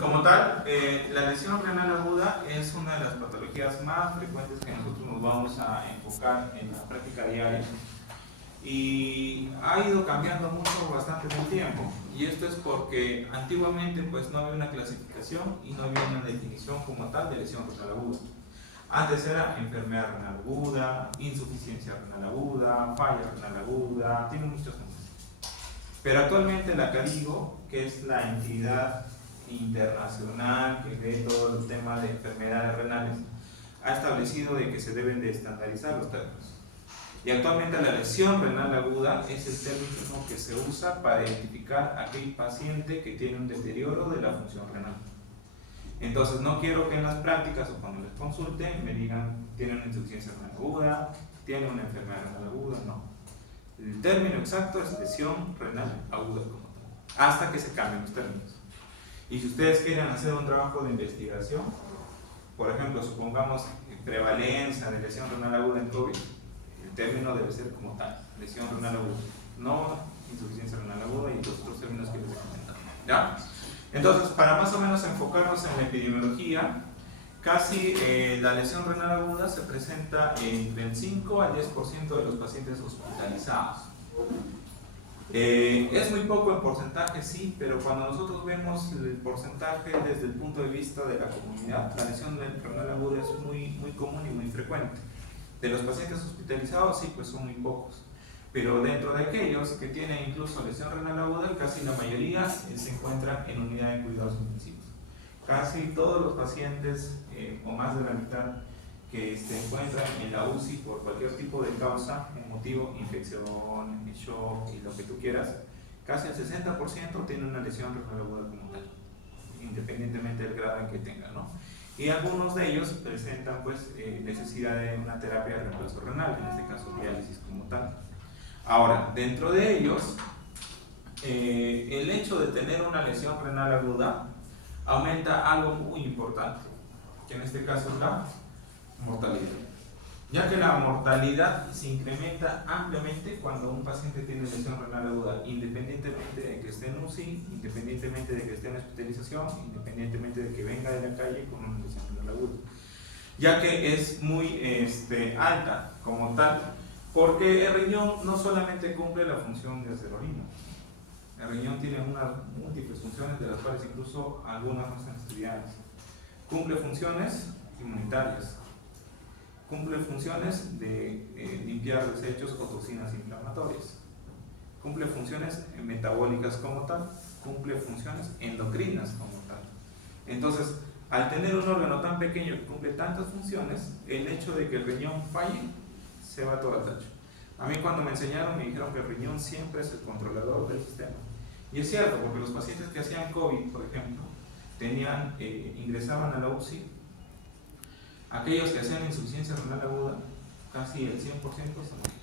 Como tal, la lesión renal aguda es una de las patologías más frecuentes que nosotros nos vamos a enfocar en la práctica diaria y ha ido cambiando mucho bastante en el tiempo, y esto es porque antiguamente pues no había una clasificación y no había una definición como tal de lesión renal aguda. Antes era enfermedad renal aguda, insuficiencia renal aguda, falla renal aguda, tiene muchos nombres. Pero actualmente la CADIGO, que es la entidad internacional que ve todo el tema de enfermedades renales, ha establecido de que se deben de estandarizar los términos. Y actualmente la lesión renal aguda es el término que se usa para identificar a aquel paciente que tiene un deterioro de la función renal. Entonces no quiero que en las prácticas o cuando les consulte me digan tiene una insuficiencia renal aguda, tiene una enfermedad renal aguda, no. El término exacto es lesión renal aguda como tal, hasta que se cambien los términos. Y si ustedes quieren hacer un trabajo de investigación, por ejemplo, supongamos prevalencia de lesión renal aguda en COVID, el término debe ser como tal, lesión renal aguda, no insuficiencia renal aguda y los otros términos que les he comentado, ¿ya? Entonces, para más o menos enfocarnos en la epidemiología, casi la lesión renal aguda se presenta entre el 5 al 10% de los pacientes hospitalizados. Es muy poco en porcentaje, sí, pero cuando nosotros vemos el porcentaje desde el punto de vista de la comunidad, la lesión renal aguda es muy común y muy frecuente. De los pacientes hospitalizados, sí, pues son muy pocos. Pero dentro de aquellos que tienen incluso lesión renal aguda, casi la mayoría se encuentran en unidad de cuidados intensivos. Casi todos los pacientes, o más de la mitad, que se encuentran en la UCI por cualquier tipo de causa, motivo, infección, shock y lo que tú quieras, casi el 60% tiene una lesión renal aguda como tal, independientemente del grado en que tengan, ¿no? Y algunos de ellos presentan pues necesidad de una terapia de reemplazo renal, en este caso diálisis como tal. Ahora, dentro de ellos, el hecho de tener una lesión renal aguda aumenta algo muy importante, que en este caso es la mortalidad, ya que la mortalidad se incrementa ampliamente cuando un paciente tiene lesión renal aguda, independientemente de que esté en UCI, independientemente de que esté en hospitalización, independientemente de que venga de la calle con una lesión renal aguda, ya que es muy alta como tal, porque el riñón no solamente cumple la función de hacer orina. El riñón tiene unas múltiples funciones, de las cuales incluso algunas no están estudiadas. Cumple funciones inmunitarias, cumple funciones de limpiar desechos o toxinas inflamatorias, cumple funciones metabólicas como tal, cumple funciones endocrinas como tal. Entonces, al tener un órgano tan pequeño que cumple tantas funciones, el hecho de que el riñón falle se va todo al tacho. A mí cuando me enseñaron me dijeron que el riñón siempre es el controlador del sistema. Y es cierto, porque los pacientes que hacían COVID, por ejemplo, ingresaban a la UCI, aquellos que hacían insuficiencia renal aguda, casi el 100% se morían.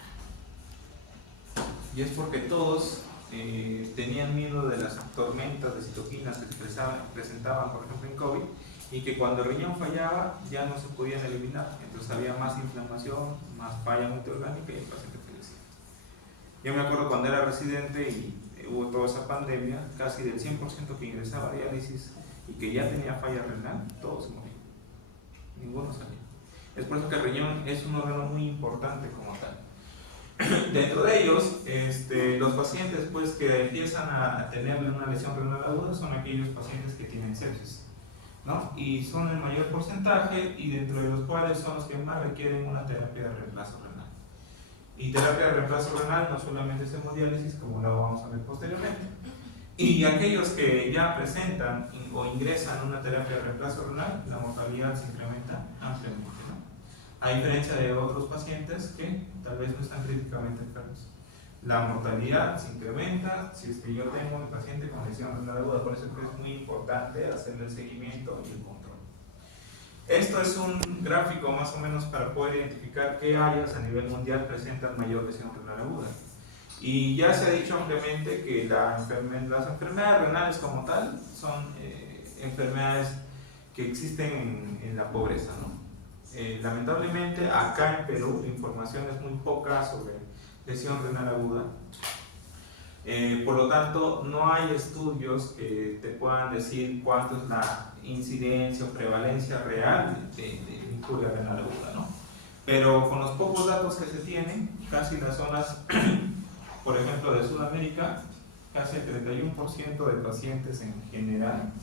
Y es porque todos tenían miedo de las tormentas de citoquinas que se presentaban, por ejemplo, en COVID, y que cuando el riñón fallaba ya no se podían eliminar, entonces había más inflamación, más falla multiorgánica y el paciente fallecía. Yo me acuerdo cuando era residente y hubo toda esa pandemia, casi del 100% que ingresaba a diálisis y que ya tenía falla renal, todos se morían, ninguno salía. Es por eso que el riñón es un órgano muy importante como tal. Dentro de ellos, los pacientes pues, que empiezan a tener una lesión renal aguda son aquellos pacientes que tienen sepsis, ¿no? Y son el mayor porcentaje, y dentro de los cuales son los que más requieren una terapia de reemplazo renal. Y terapia de reemplazo renal no solamente es hemodiálisis, como lo vamos a ver posteriormente. Y aquellos que ya presentan o ingresan una terapia de reemplazo renal, la mortalidad se incrementa ampliamente, ¿no? A diferencia de otros pacientes que tal vez no están críticamente enfermos. La mortalidad se incrementa si es que yo tengo un paciente con lesión renal aguda, por eso es muy importante hacerle el seguimiento y el control. Esto es un gráfico más o menos para poder identificar qué áreas a nivel mundial presentan mayor lesión renal aguda. Y ya se ha dicho ampliamente que las enfermedades renales como tal son enfermedades que existen en la pobreza, ¿no? Lamentablemente acá en Perú la información es muy poca sobre lesión renal aguda. Por lo tanto, no hay estudios que te puedan decir cuánto es la incidencia o prevalencia real de injuria renal aguda, ¿no? Pero con los pocos datos que se tienen, casi las zonas, por ejemplo, de Sudamérica, casi el 31% de pacientes en general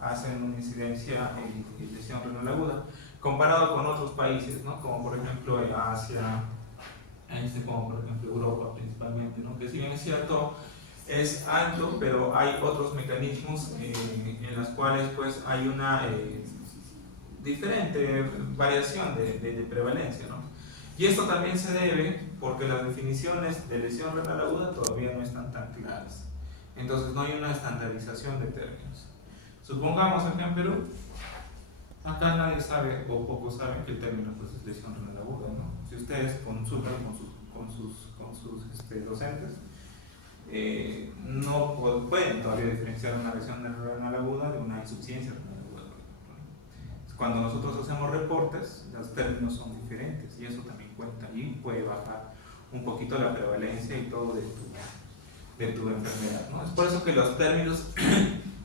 hacen una incidencia en lesión renal aguda, comparado con otros países, ¿no? Como por ejemplo Asia, como por ejemplo Europa principalmente, ¿no? Que si bien es cierto, es alto, pero hay otros mecanismos en los cuales pues hay una diferente variación de prevalencia, ¿no? Y esto también se debe porque las definiciones de lesión renal aguda todavía no están tan claras. Entonces no hay una estandarización de términos. Supongamos acá en Perú, acá nadie sabe o pocos saben que el término pues, es lesión renal aguda, ¿no? Si ustedes consultan con sus docentes, no pueden todavía diferenciar una lesión renal aguda de una insuficiencia renal aguda, por ejemplo. Cuando nosotros hacemos reportes, los términos son diferentes y eso también cuenta y puede bajar un poquito la prevalencia y todo de tu enfermedad, ¿no? Es por eso que los términos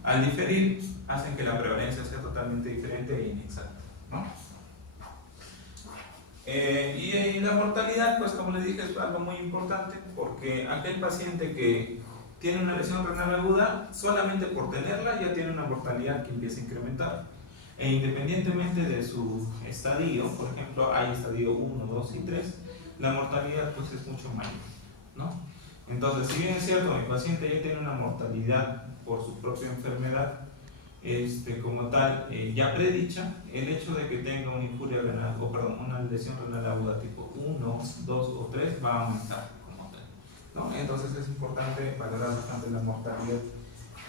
al diferir hacen que la prevalencia sea totalmente diferente e inexacta, ¿no? Y la mortalidad, pues como les dije, es algo muy importante porque aquel paciente que tiene una lesión renal aguda, solamente por tenerla ya tiene una mortalidad que empieza a incrementar. E independientemente de su estadio, por ejemplo, hay estadio 1, 2 y 3, la mortalidad pues es mucho mayor, ¿no? Entonces, si bien es cierto, mi paciente ya tiene una mortalidad por su propia enfermedad, como tal, ya predicha, el hecho de que tenga una injuria renal, una lesión renal aguda tipo 1, 2 o 3 va a aumentar como tal, ¿no? Entonces es importante valorar bastante la mortalidad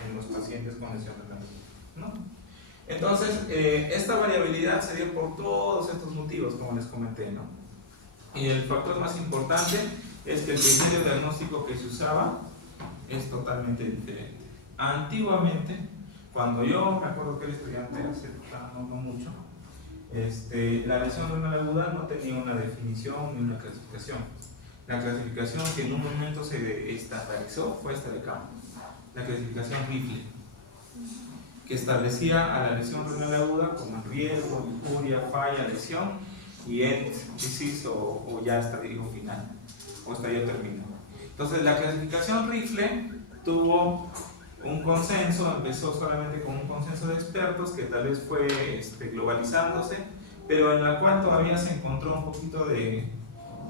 en los pacientes con lesión renal aguda, ¿no? Entonces, esta variabilidad se dio por todos estos motivos, como les comenté, ¿no? Y el factor más importante es que el criterio diagnóstico que se usaba es totalmente diferente. Antiguamente, cuando yo me acuerdo que era estudiante, hace no mucho, la lesión renal aguda no tenía una definición ni una clasificación. La clasificación que en un momento se estandarizó fue esta de acá, la clasificación Rifle, que establecía a la lesión renal aguda como en riesgo, injuria, falla, lesión y end disease o ya estadio final o estadio terminado. Entonces la clasificación Rifle tuvo un consenso, empezó solamente con un consenso de expertos que tal vez fue globalizándose, pero en la cual todavía se encontró un poquito de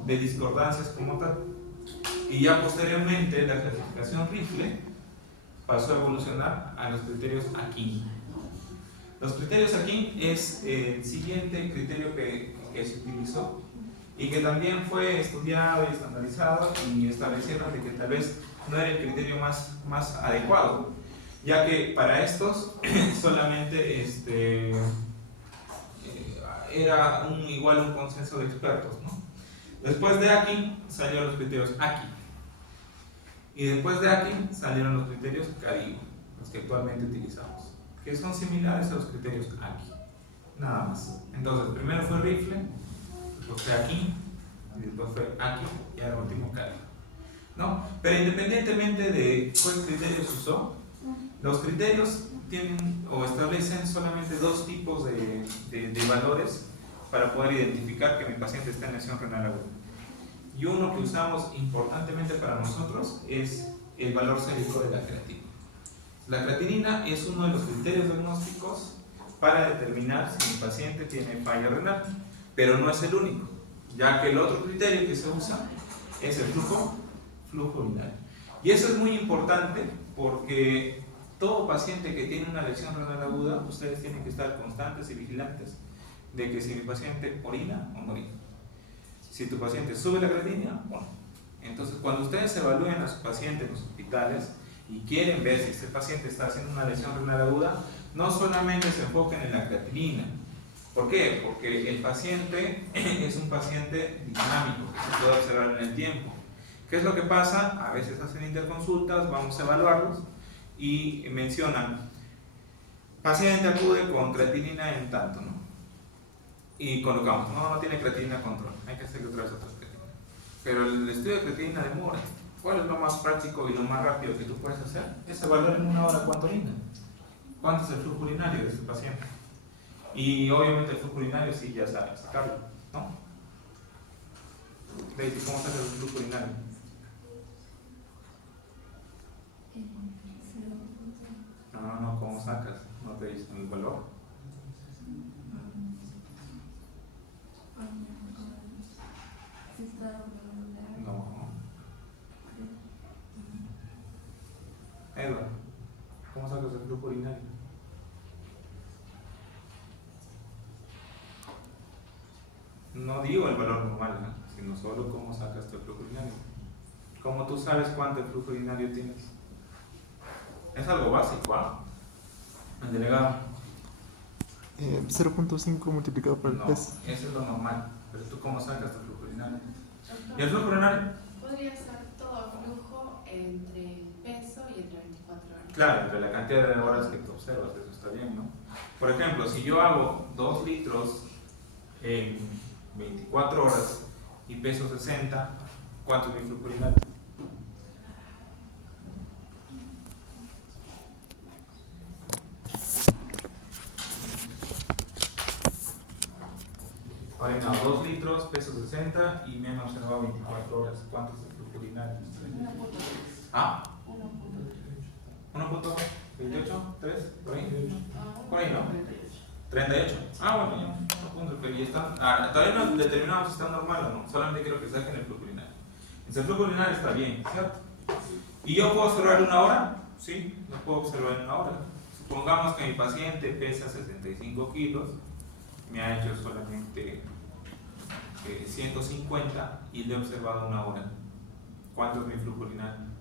discordancias como tal. Y ya posteriormente la clasificación Rifle pasó a evolucionar a los criterios Akin. Los criterios Akin es el siguiente criterio que se utilizó y que también fue estudiado y estandarizado y establecieron de que tal vez no era el criterio más adecuado, ya que para estos solamente era igual un consenso de expertos, ¿no? Después de Akin salieron los criterios Aki y después de Akin salieron los criterios Kadiv, los que actualmente utilizamos, que son similares a los criterios Aki, nada más. Entonces primero fue Rifle, después fue Akin y después fue Aki y ahora último Kadiv, ¿no? Pero independientemente de cuál criterio se usó, los criterios tienen o establecen solamente dos tipos de valores para poder identificar que mi paciente está en lesión renal aguda. Y uno que usamos importantemente para nosotros es el valor sérico de la creatina. La creatinina es uno de los criterios diagnósticos para determinar si mi paciente tiene falla renal, pero no es el único, ya que el otro criterio que se usa es el flujo urinario. Y eso es muy importante porque todo paciente que tiene una lesión renal aguda, ustedes tienen que estar constantes y vigilantes de que si mi paciente orina o no orina, si tu paciente sube la creatinina o no. Entonces, cuando ustedes evalúen a su paciente en los hospitales y quieren ver si este paciente está haciendo una lesión renal aguda, no solamente se enfoquen en la creatinina. ¿Por qué? Porque el paciente es un paciente dinámico que se puede observar en el tiempo. ¿Qué es lo que pasa? A veces hacen interconsultas, vamos a evaluarlos y mencionan, paciente acude con creatinina en tanto, ¿no? Y colocamos, no tiene creatinina control, hay que hacerle otra vez otra creatinina. Pero el estudio de creatinina demora, ¿Cuál es lo más práctico y lo más rápido que tú puedes hacer? Es evaluar en una hora cuánto orina. ¿Cuánto es el flujo urinario de este paciente? Y obviamente el flujo urinario sí ya sabes sacarlo, ¿no? Daisy, ¿cómo sacas el flujo urinario? No, ¿cómo sacas? ¿No te dicen el valor? No. Edward, ¿cómo sacas el flujo urinario? No digo el valor normal, ¿no? Sino solo cómo sacas tu flujo urinario. ¿Cómo tú sabes cuánto el flujo urinario tienes? Es algo básico, ¿ah? El delegado. 0.5 multiplicado por el peso. Eso es lo normal. Pero tú cómo sacas tu flujo urinario. ¿Y el flujo urinario? Podría ser todo flujo entre el peso y entre 24 horas. Claro, entre la cantidad de horas que tú observas, eso está bien, ¿no? Por ejemplo, si yo hago 2 litros en 24 horas y peso 60, ¿cuánto es mi flujo urinario? Ahora he ganado 2 litros, peso 60 y me han observado 24 horas. ¿Cuánto es el flujo urinario? 1.3. ¿Ah? 1.28, 3, por ahí. Por ahí, ¿no? 38. Ah, bueno, ya. Y está, todavía no determinamos si está normal o no. Solamente quiero que saquen el flujo urinario. Entonces, el flujo urinario está bien, ¿cierto? ¿Y yo puedo observar una hora? Sí, lo puedo observar en una hora. Supongamos que mi paciente pesa 65 kilos, me ha hecho solamente 150 y le he observado una hora. ¿Cuánto es mi flujo urinario?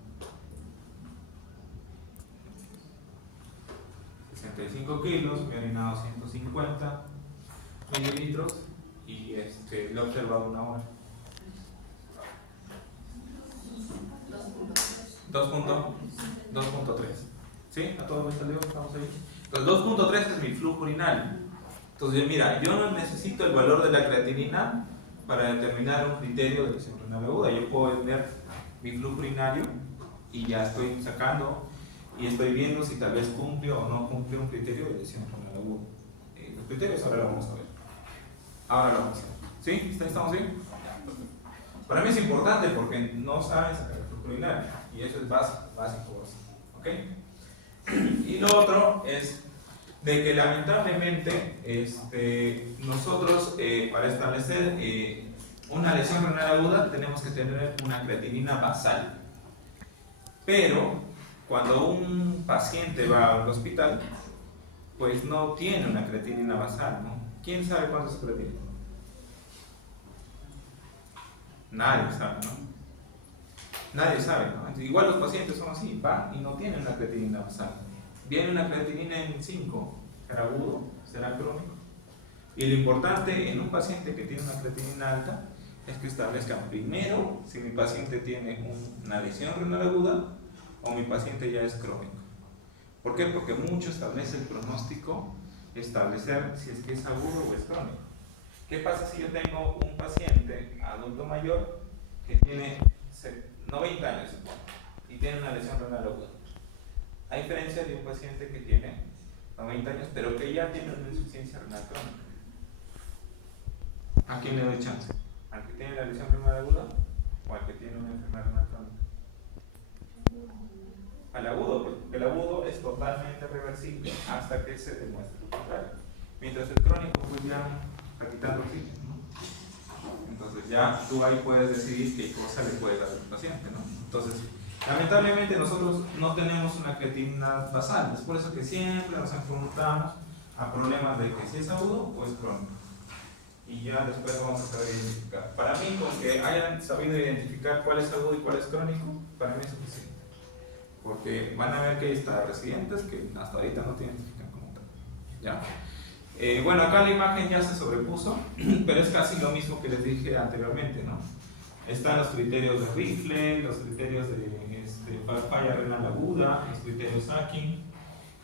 65 kilos, me he orinado 150 mililitros y le he observado una hora. 2.3. ¿Sí? ¿A todos los salió? ¿Estamos ahí? Entonces 2.3 es mi flujo urinario. Entonces mira, yo no necesito el valor de la creatinina para determinar un criterio de lesión renal aguda. Yo puedo ver mi flujo urinario y ya estoy sacando y estoy viendo si tal vez cumple o no cumple un criterio de lesión renal aguda. Los criterios ahora lo vamos a ver. Ahora lo vamos a ver. ¿Sí? ¿Estamos bien? Para mí es importante porque no saben sacar el flujo urinario y eso es básico. ¿Ok? Y lo otro es de que lamentablemente nosotros para establecer una lesión renal aguda tenemos que tener una creatinina basal. Pero cuando un paciente va al hospital, pues no tiene una creatinina basal, ¿no? ¿Quién sabe cuánto es su creatinina? Nadie sabe, ¿no? Nadie sabe, ¿no? Entonces, igual los pacientes son así, van y no tienen una creatinina basal. Viene una creatinina en 5, será agudo, será crónico. Y lo importante en un paciente que tiene una creatinina alta es que establezcan primero si mi paciente tiene una lesión renal aguda o mi paciente ya es crónico. ¿Por qué? Porque mucho establece el pronóstico, establecer si es que es agudo o es crónico. ¿Qué pasa si yo tengo un paciente adulto mayor que tiene 90 años y tiene una lesión renal aguda? A diferencia de un paciente que tiene 90 años pero que ya tiene una insuficiencia renal crónica. ¿A quién le doy chance? ¿Al que tiene la lesión renal aguda o al que tiene una enfermedad renal crónica? Al agudo, porque el agudo es totalmente reversible hasta que se demuestre lo contrario. Mientras el crónico pues ya está quitando oxígeno, ¿no? Entonces ya tú ahí puedes decidir qué cosa le puedes dar al paciente, ¿no? Entonces, lamentablemente nosotros no tenemos una creatinina basal, es por eso que siempre nos enfrentamos a problemas de que si es agudo o es crónico. Y ya después vamos a saber identificar. Para mí, con que hayan sabido identificar cuál es agudo y cuál es crónico, para mí es suficiente. Porque van a ver que hay hasta residentes que hasta ahorita no te identifican como tal. ¿Ya? Bueno, acá la imagen ya se sobrepuso, pero es casi lo mismo que les dije anteriormente, ¿no? Están los criterios de Rifle, los criterios de falla renal aguda, los criterios Akin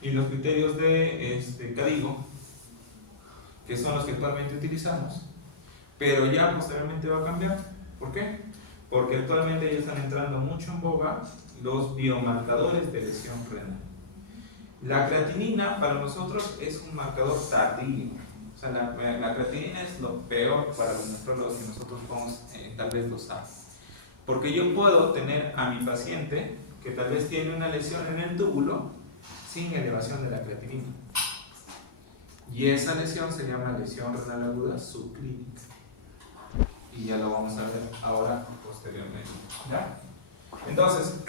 y los criterios de Cadigo, que son los que actualmente utilizamos, pero ya posteriormente va a cambiar. ¿Por qué? porque actualmente ya están entrando mucho en boga los biomarcadores de lesión renal. La creatinina para nosotros es un marcador tardío. O sea, la creatinina es lo peor para los nefrólogos que nosotros podemos tal vez dosar. Porque yo puedo tener a mi paciente que tal vez tiene una lesión en el túbulo sin elevación de la creatinina. Y esa lesión se llama lesión renal aguda subclínica. Y ya lo vamos a ver ahora posteriormente. ¿Ya? Entonces,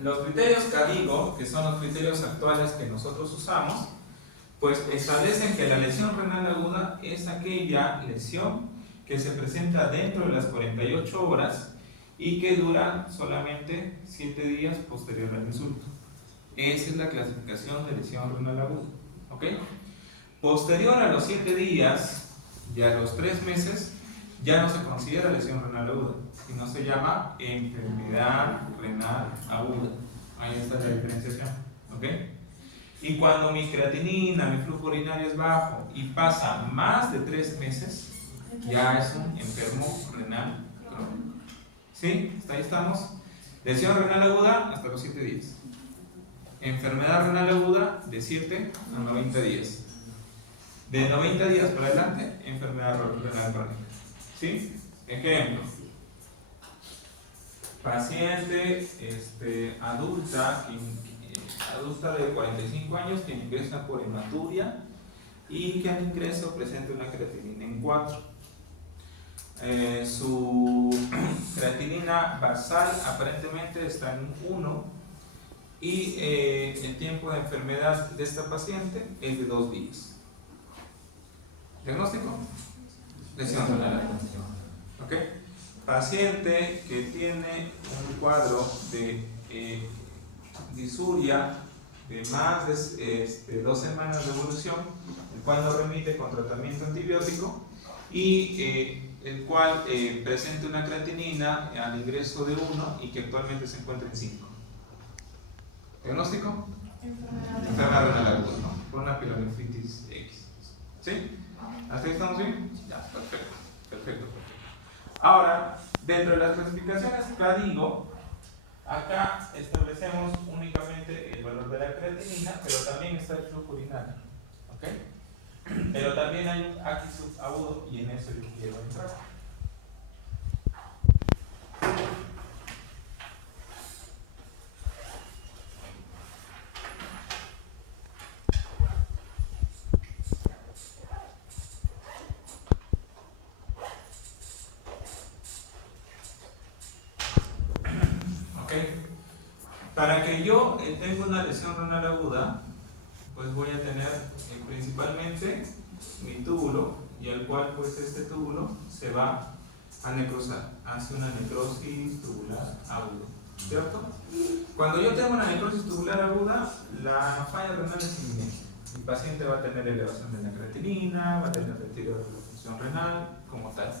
los criterios CADIGO, que son los criterios actuales que nosotros usamos, pues establecen que la lesión renal aguda es aquella lesión que se presenta dentro de las 48 horas y que dura solamente 7 días posterior al insulto. Esa es la clasificación de lesión renal aguda. ¿Ok? Posterior a los 7 días y a los 3 meses, ya no se considera lesión renal aguda, sino se llama enfermedad renal aguda. Ahí está la diferenciación. ¿Ok? Y cuando mi creatinina, mi flujo urinario es bajo y pasa más de 3 meses, ya es un enfermo renal crónico. ¿Sí? Hasta ahí estamos. Lesión renal aguda hasta los 7 días. Enfermedad renal aguda de 7 a 90 días. De 90 días para adelante, enfermedad renal crónica. ¿Sí? Ejemplo. Paciente adulta de 45 años que ingresa por hematuria y que al ingreso presenta una creatinina en 4. Su creatinina basal aparentemente está en 1 y el tiempo de enfermedad de esta paciente es de 2 días. ¿Diagnóstico? Lesión renal. ¿Ok? Paciente que tiene un cuadro de disuria de más de 2 semanas de evolución, el cual no remite con tratamiento antibiótico y el cual presenta una creatinina al ingreso de 1 y que actualmente se encuentra en 5. ¿Diagnóstico? Enfermedad renal aguda, ¿no? Por una pielonefritis X. ¿Sí? ¿Hasta ahí estamos bien? Ya, perfecto. Ahora, dentro de las clasificaciones CADIGO, acá establecemos únicamente el valor de la creatinina, pero también está el flujo urinario. ¿Ok? Pero también hay un AQI subagudo y en eso yo quiero entrar. Para que yo tenga una lesión renal aguda, pues voy a tener principalmente mi túbulo, y al cual pues este túbulo se va a necrosar, hace una necrosis tubular aguda, ¿cierto? Cuando yo tengo una necrosis tubular aguda, la falla renal es inminente. Mi paciente va a tener elevación de la creatinina, va a tener deterioro de la función renal, como tal.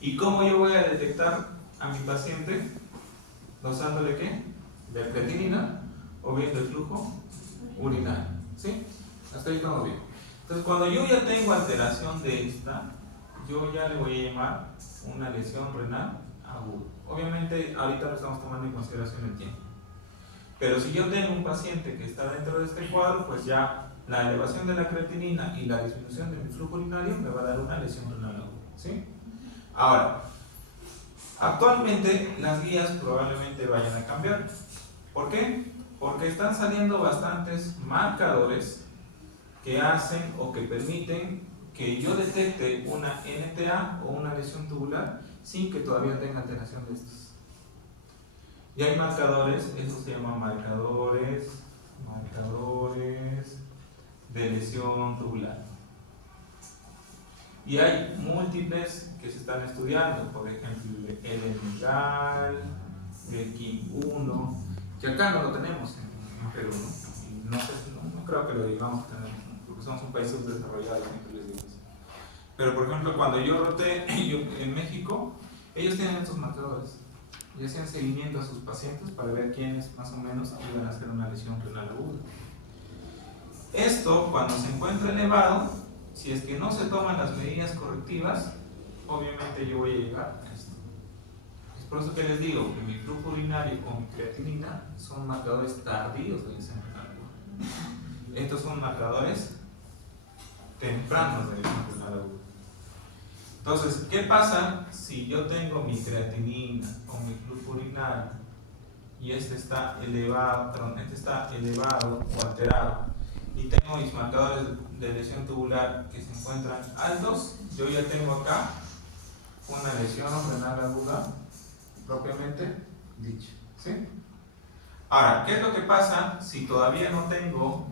¿Y cómo yo voy a detectar a mi paciente? ¿Dosándole qué? De creatinina o viendo el flujo urinario. ¿Sí? Hasta ahí estamos bien. Entonces, cuando yo ya tengo alteración de esta, yo ya le voy a llamar una lesión renal aguda. Obviamente, ahorita lo estamos tomando en consideración el tiempo. Pero si yo tengo un paciente que está dentro de este cuadro, pues ya la elevación de la creatinina y la disminución de mi flujo urinario me va a dar una lesión renal aguda. ¿Sí? Ahora, actualmente las guías probablemente vayan a cambiar. ¿Por qué? Porque están saliendo bastantes marcadores que hacen o que permiten que yo detecte una NTA o una lesión tubular sin que todavía tenga alteración de estos. Y hay marcadores, eso se llama marcadores de lesión tubular. Y hay múltiples que se están estudiando, por ejemplo el EMIGAL, el KIM1, que acá no lo tenemos en Perú, ¿no? No creo que lo digamos tener, porque somos un país subdesarrollado, siempre les digo eso. Pero por ejemplo, cuando yo roté en México, ellos tienen estos marcadores y hacían seguimiento a sus pacientes para ver quiénes más o menos iban a hacer una lesión renal aguda. Esto, cuando se encuentra elevado, si es que no se toman las medidas correctivas, obviamente yo voy a llegar a esto. Es por eso que les digo que mi flujo urinario o mi creatinina son marcadores tardíos de lesión renal aguda. Estos son marcadores tempranos de lesión renal aguda. Entonces, ¿qué pasa si yo tengo mi creatinina o mi flujo urinario y este está elevado o alterado, y tengo mis marcadores de lesión tubular que se encuentran altos? Yo ya tengo acá una lesión renal aguda propiamente dicha, ¿sí? Ahora, ¿qué es lo que pasa si todavía no tengo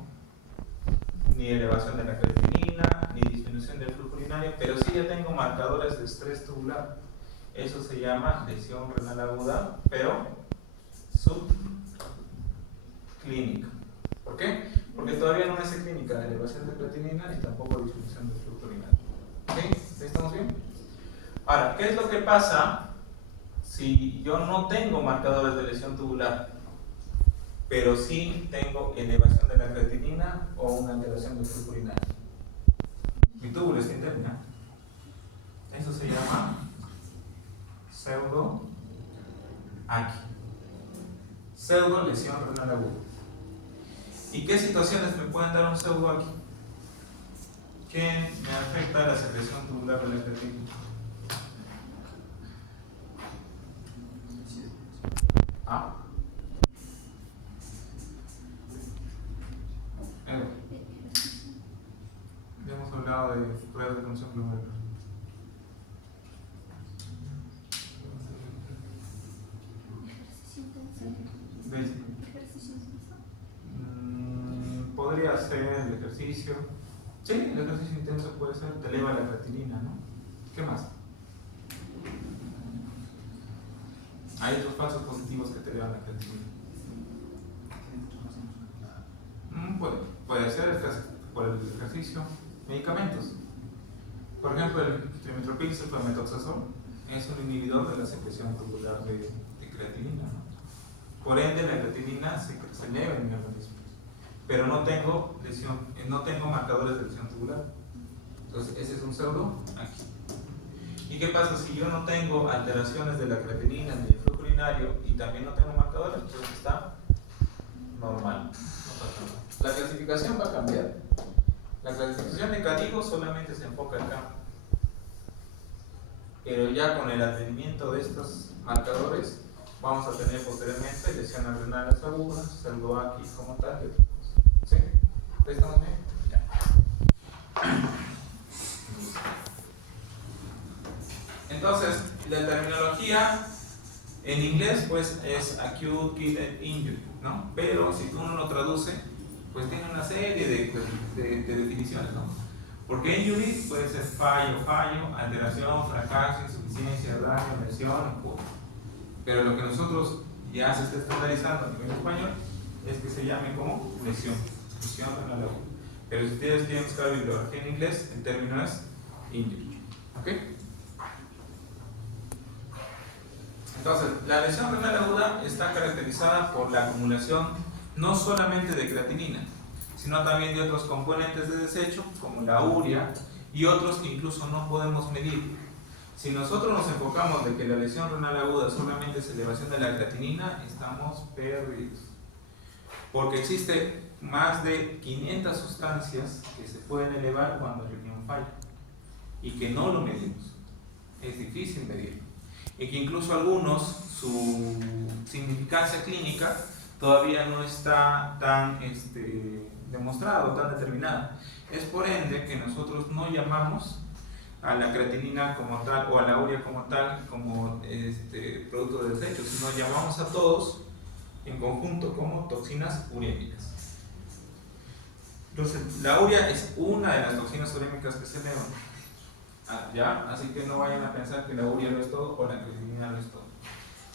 ni elevación de la creatinina ni disminución del flujo urinario, pero sí ya tengo marcadores de estrés tubular? Eso se llama lesión renal aguda, pero subclínica. ¿Por qué? Porque todavía no es clínica de elevación de creatinina ni tampoco disminución del flujo urinario. ¿Sí? ¿Estamos bien? Ahora, ¿qué es lo que pasa si yo no tengo marcadores de lesión tubular, pero sí tengo elevación de la creatinina o una alteración del flujo urinario? Mi túbulo está interna. Eso se llama pseudo lesión renal aguda. ¿Y qué situaciones me pueden dar un pseudo aquí? ¿Qué me afecta la secreción tubular de la creatinina? ¿Ah? Ya hemos hablado de pruebas de función glomerular. Podría ser el ejercicio. Sí, el ejercicio intenso puede ser, te eleva la creatinina, ¿no? ¿Qué más? Hay otros falsos positivos que te elevan la creatinina. Puede ser por el ejercicio. Medicamentos. Por ejemplo, el trimetoprim sulfametoxazol es un inhibidor de la secreción tubular de creatinina, ¿no? Por ende, la creatinina se eleva en mi organismo, pero no tengo marcadores de lesión tubular. Entonces, ese es un pseudo aquí. ¿Y qué pasa si yo no tengo alteraciones de la creatinina ni del flujo urinario y también no tengo marcadores? Pues está normal, no pasa nada. La clasificación va a cambiar. La clasificación de Cadigo solamente se enfoca acá, pero ya con el atendimiento de estos marcadores vamos a tener posteriormente lesiones renales agudas, pseudoaquis como tal. ¿Sí? ¿Estamos bien? Ya. Entonces, la terminología en inglés pues es acute kidney injury, ¿no? Pero si uno lo traduce, pues tiene una serie de definiciones, ¿no? Porque injury puede ser fallo, alteración, fracaso, insuficiencia, daño, lesión, pero lo que nosotros ya se está estandarizando a nivel español es que se llame como lesión renal aguda. Pero si ustedes quieren buscar bibliografía en inglés, el término es injury. ¿Ok? Entonces, la lesión renal aguda está caracterizada por la acumulación no solamente de creatinina, sino también de otros componentes de desecho, como la urea y otros que incluso no podemos medir. Si nosotros nos enfocamos de que la lesión renal aguda solamente es elevación de la creatinina, estamos perdidos. Porque existe más de 500 sustancias que se pueden elevar cuando el riñón falla y que no lo medimos. Es difícil medirlo. Y que incluso algunos, su significancia clínica todavía no está tan demostrado, tan determinada. Es por ende que nosotros no llamamos a la creatinina como tal o a la urea como tal como producto de desecho, sino llamamos a todos en conjunto como toxinas urémicas. Entonces, la urea es una de las toxinas urémicas que se elevan. ¿Ya? Así que no vayan a pensar que la urea lo es todo o la creatinina lo es todo.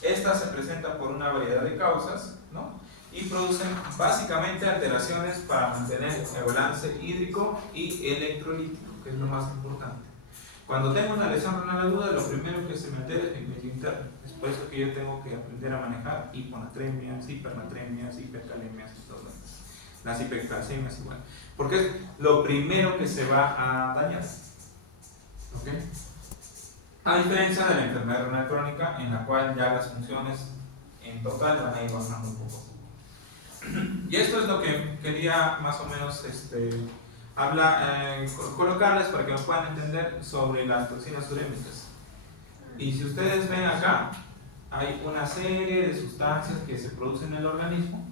Esta se presenta por una variedad de causas, ¿no? Y producen básicamente alteraciones para mantener el balance hídrico y electrolítico, que es lo más importante. Cuando tengo una lesión renal aguda, lo primero que se me altera es el medio interno. Es por eso que yo tengo que aprender a manejar hiponatremias, hipernatremias, hipercalemias y todo eso. Las hipercalcemias igual. Porque es lo primero que se va a dañar. ¿Ok? A diferencia de la enfermedad renal crónica, en la cual ya las funciones en total van a ir bajando un poco. Y esto es lo que quería más o menos colocarles para que nos puedan entender sobre las toxinas urémicas. Y si ustedes ven acá, hay una serie de sustancias que se producen en el organismo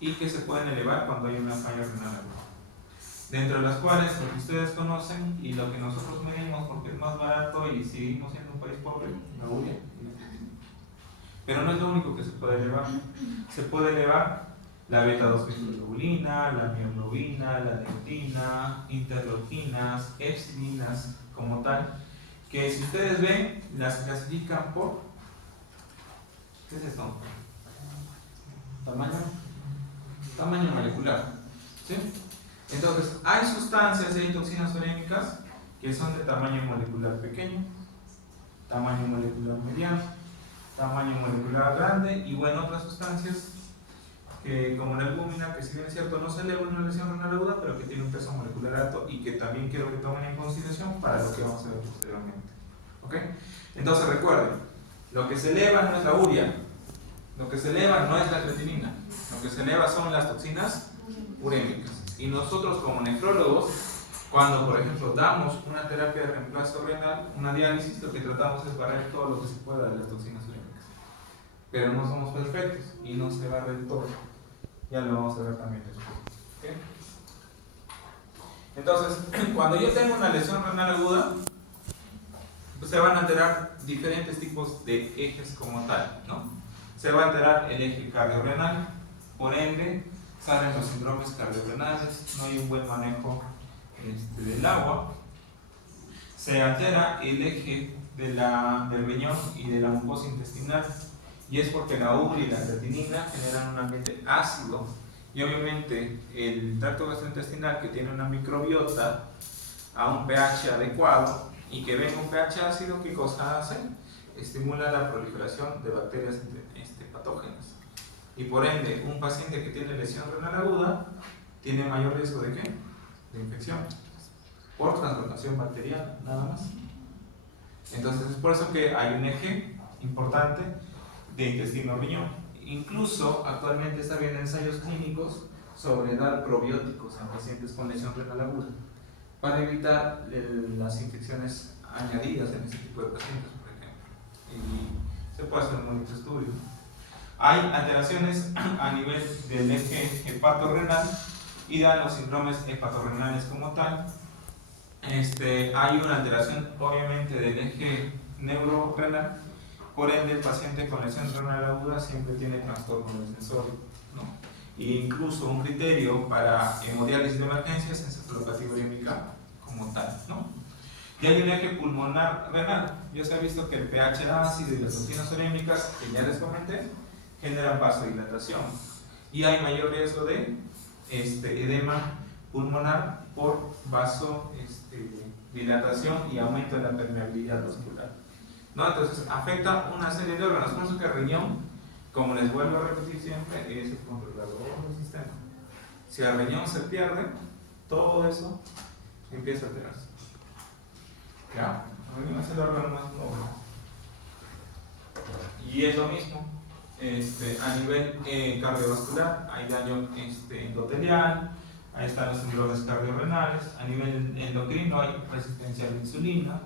y que se pueden elevar cuando hay una falla renal aguda. Dentro de las cuales lo que ustedes conocen y lo que nosotros medimos porque es más barato y seguimos siendo un país pobre, la urea. Pero no es lo único que se puede elevar. Se puede elevar la beta-2-bisglobulina, la mioglobina, la leptina, interleuquinas, epsidinas como tal, que si ustedes ven, las clasifican por... ¿Qué es esto? Tamaño molecular. ¿Sí? Entonces, hay sustancias y hay toxinas urémicas que son de tamaño molecular pequeño, tamaño molecular mediano, tamaño molecular grande y bueno, otras sustancias que, como la albúmina, que si bien es cierto no se eleva en una lesión renal aguda, pero que tiene un peso molecular alto y que también quiero que tomen en consideración para lo que vamos a ver posteriormente. ¿Ok? Entonces recuerden, lo que se eleva no es la urea, lo que se eleva no es la creatinina, lo que se eleva son las toxinas urémicas. Y nosotros como nefrólogos, cuando por ejemplo damos una terapia de reemplazo renal, una diálisis, lo que tratamos es barrer todo lo que se pueda de las toxinas urémicas. Pero no somos perfectos y no se barre del todo. Ya lo vamos a ver también después. ¿Okay? Entonces, cuando yo tengo una lesión renal aguda, pues se van a alterar diferentes tipos de ejes como tal, ¿no? Se va a alterar el eje cardiorrenal, por ende, salen los síndromes cardiorrenales, no hay un buen manejo del agua, se altera el eje del riñón y de la mucosa intestinal, y es porque la urea y la creatinina generan un ambiente ácido, y obviamente el tracto gastrointestinal, que tiene una microbiota a un pH adecuado y que venga un pH ácido, ¿qué cosa hace? Estimula la proliferación de bacterias patógenas. Y por ende, un paciente que tiene lesión renal aguda tiene mayor riesgo de ¿qué? De infección por translocación bacteriana, nada más. Entonces es por eso que hay un eje importante de intestino-riñón. Incluso actualmente está habiendo ensayos clínicos sobre dar probióticos a pacientes con lesión renal aguda para evitar las infecciones añadidas en este tipo de pacientes, por ejemplo. Y se puede hacer un bonito estudio. Hay alteraciones a nivel del eje hepatorrenal y dan los síndromes hepatorrenales como tal. Hay una alteración obviamente del eje neurorenal, por ende el paciente con lesión renal aguda siempre tiene trastorno del sensorio, ¿no? E incluso un criterio para hemodiálisis de emergencias es encefalopatía urémica como tal, ¿no? Y hay un eje pulmonar renal. Ya se ha visto que el pH ácido y las toxinas urémicas, que ya les comenté, generan vasodilatación y hay mayor riesgo de edema pulmonar por vasodilatación y aumento de la permeabilidad vascular, ¿no? Entonces afecta una serie de órganos. Por eso que el riñón, como les vuelvo a repetir siempre, es el controlador del sistema. Si el riñón se pierde, todo eso empieza a alterarse. ¿Ya? El riñón es el órgano más noble. Y es lo mismo. A nivel cardiovascular hay daño endotelial, ahí están los síndromes cardiorrenales, a nivel endocrino hay resistencia a la insulina,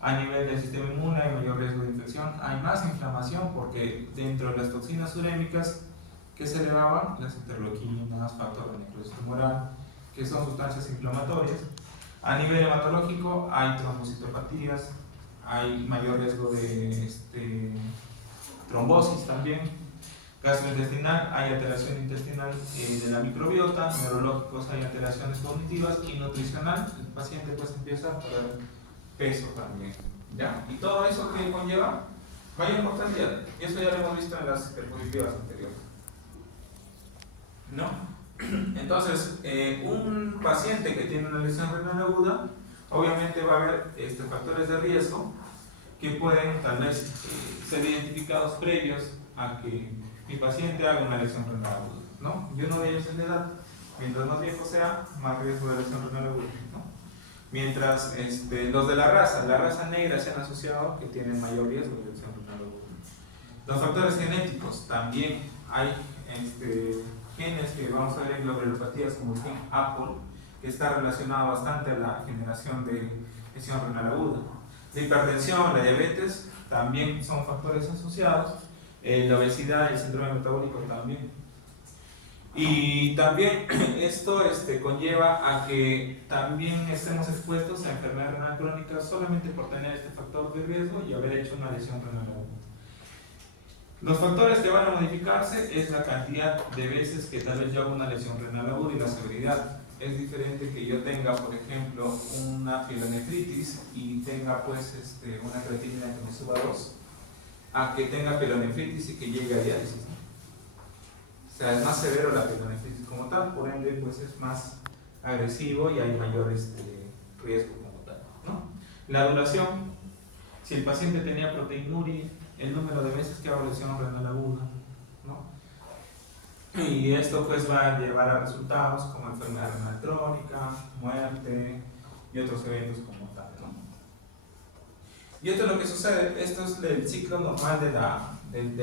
a nivel del sistema inmune hay mayor riesgo de infección, hay más inflamación porque dentro de las toxinas urémicas que se elevaban, las interleuquinas, factor de necrosis tumoral, que son sustancias inflamatorias, a nivel hematológico hay trombocitopatías, hay mayor riesgo de trombosis también, gastrointestinal, hay alteración intestinal de la microbiota, neurológicos hay alteraciones cognitivas y nutricional, el paciente pues empieza a perder peso también, ¿ya? Y todo eso que conlleva mayor mortalidad, y eso ya lo hemos visto en las diapositivas anteriores, ¿no? Entonces, un paciente que tiene una lesión renal aguda, obviamente va a haber factores de riesgo que pueden tal vez ser identificados previos a que mi paciente haga una lesión renal aguda, ¿no? Y uno de ellos es la edad. Mientras más viejo sea, más riesgo de lesión renal aguda, ¿no? Mientras los de la raza negra se han asociado que tienen mayor riesgo de lesión renal aguda. Los factores genéticos, también hay genes que vamos a ver en glomerulopatías como el gen APOL, que está relacionado bastante a la generación de lesión renal aguda. La hipertensión, la diabetes, también son factores asociados. La obesidad y el síndrome metabólico también. Y también esto conlleva a que también estemos expuestos a enfermedad renal crónica solamente por tener este factor de riesgo y haber hecho una lesión renal aguda. Los factores que van a modificarse es la cantidad de veces que tal vez yo hago una lesión renal aguda y la severidad. Es diferente que yo tenga, por ejemplo, una pielonefritis y tenga pues una creatinina que me suba 2, a que tenga pielonefritis y que llegue a diálisis, ¿no? O sea, es más severo la pielonefritis como tal, por ende pues es más agresivo y hay mayor riesgo como tal, ¿no? La duración, si el paciente tenía proteinuria, el número de veces que hago lesión renal aguda, ¿no? Y esto pues va a llevar a resultados como enfermedad renal crónica, muerte y otros eventos como tal, ¿no? Y esto es lo que sucede, esto es el ciclo normal de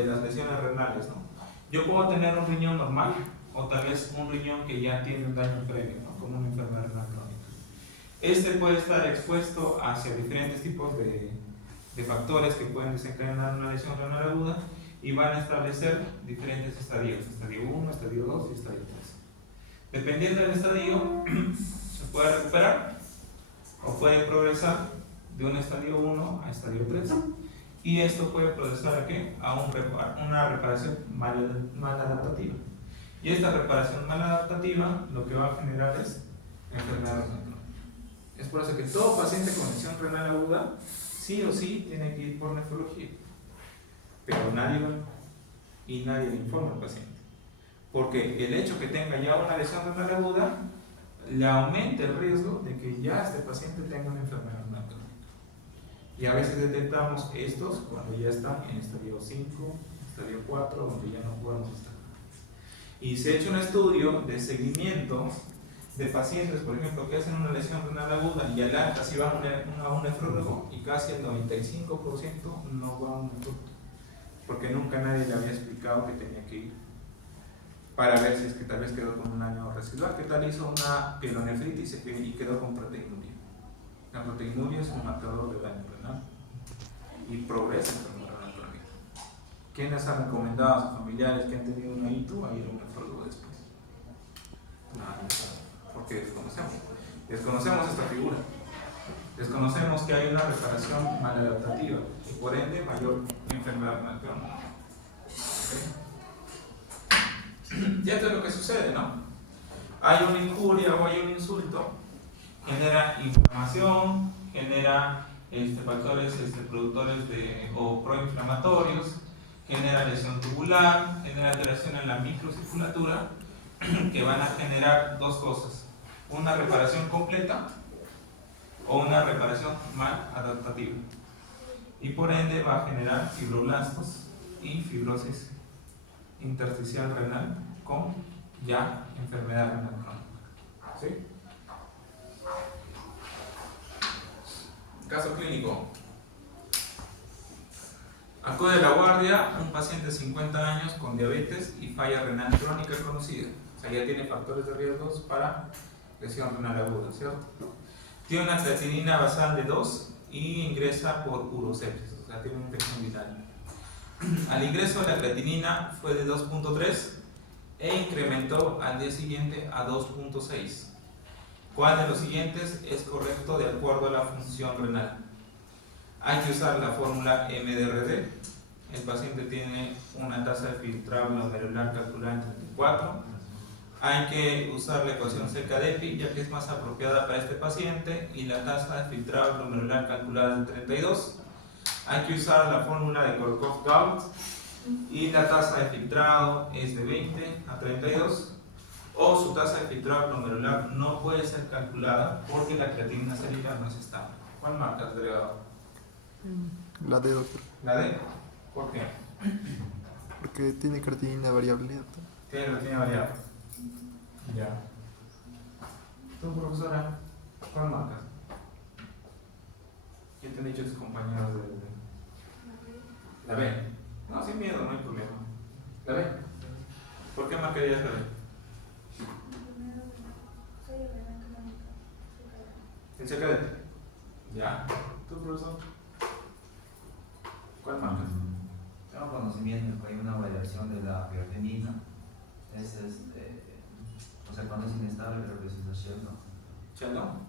las lesiones renales, ¿no? Yo puedo tener un riñón normal o tal vez un riñón que ya tiene un daño previo, ¿no? Como una enfermedad renal crónica. Puede estar expuesto hacia diferentes tipos de factores que pueden desencadenar una lesión renal aguda y van a establecer diferentes estadios, estadio 1, estadio 2 y estadio 3. Dependiendo del estadio, se puede recuperar o puede progresar de un estadio 1 a estadio 3. Y esto puede progresar ¿a qué? A una reparación maladaptativa. Y esta reparación maladaptativa lo que va a generar es enfermedad renal crónica. Es por eso que todo paciente con lesión renal aguda sí o sí tiene que ir por nefrología. Pero nadie va y nadie le informa al paciente. Porque el hecho que tenga ya una lesión renal aguda le aumenta el riesgo de que ya este paciente tenga una enfermedad renal crónica. Y a veces detectamos estos cuando ya están en estadio 5, estadio 4, donde ya no podemos estar. Y se ha hecho un estudio de seguimiento de pacientes, por ejemplo, que hacen una lesión renal aguda y al alta si van a un nefrólogo y casi el 95% no va a un nefrólogo, porque nunca nadie le había explicado que tenía que ir para ver si es que tal vez quedó con un daño residual, que tal hizo una pielonefritis y quedó con proteinuria. La proteinuria es un marcador de daño renal y progresa en enfermedad renal crónica. ¿Quiénes han recomendado a sus familiares que han tenido un hito a ir a un nefrólogo después? Nadie sabe, porque desconocemos esta figura, desconocemos que hay una reparación maladaptativa y por ende mayor enfermedad renal crónica. ¿Okay? Ya esto es lo que sucede, ¿no? Hay una injuria o hay un insulto, genera inflamación, genera factores productores o proinflamatorios, genera lesión tubular, genera alteración en la microcirculatura, que van a generar dos cosas: una reparación completa o una reparación mal adaptativa. Y por ende va a generar fibroblastos y fibrosis intersticial renal con ya enfermedad renal crónica. ¿Sí? Caso clínico. Acude a la guardia un paciente de 50 años con diabetes y falla renal crónica conocida. O sea, ya tiene factores de riesgos para lesión renal aguda, ¿cierto? Tiene una creatinina basal de 2 y ingresa por urosepsis, o sea, tiene una infección viral. Al ingreso la creatinina fue de 2.3 e incrementó al día siguiente a 2.6. ¿Cuál de los siguientes es correcto de acuerdo a la función renal? Hay que usar la fórmula MDRD. El paciente tiene una tasa de filtrado glomerular calculada en 34. Hay que usar la ecuación CKDEPI, ya que es más apropiada para este paciente, y la tasa de filtrado glomerular calculada es de 32. Hay que usar la fórmula de Korkov-Gault y la tasa de filtrado es de 20 a 32. O su tasa de filtrado glomerular no puede ser calculada porque la creatinina sérica no es estable. ¿Cuál marca es agregado? La D, doctor. ¿La D? ¿Por qué? Porque tiene creatinina variable. Tiene creatinina variable. Ya. ¿Tú, profesora, cuál marca? ¿Qué te han dicho tus compañeros de la B? No, sin miedo, no hay problema. ¿La B? ¿Por qué marcarías la B? ¿El C cadete? Ya. ¿Tú, profesor? ¿Cuál marcas? Tengo conocimiento que hay una variación de la creatinina. O sea, cuando es inestable, creo que es Shell, ¿no? ¿Shell no?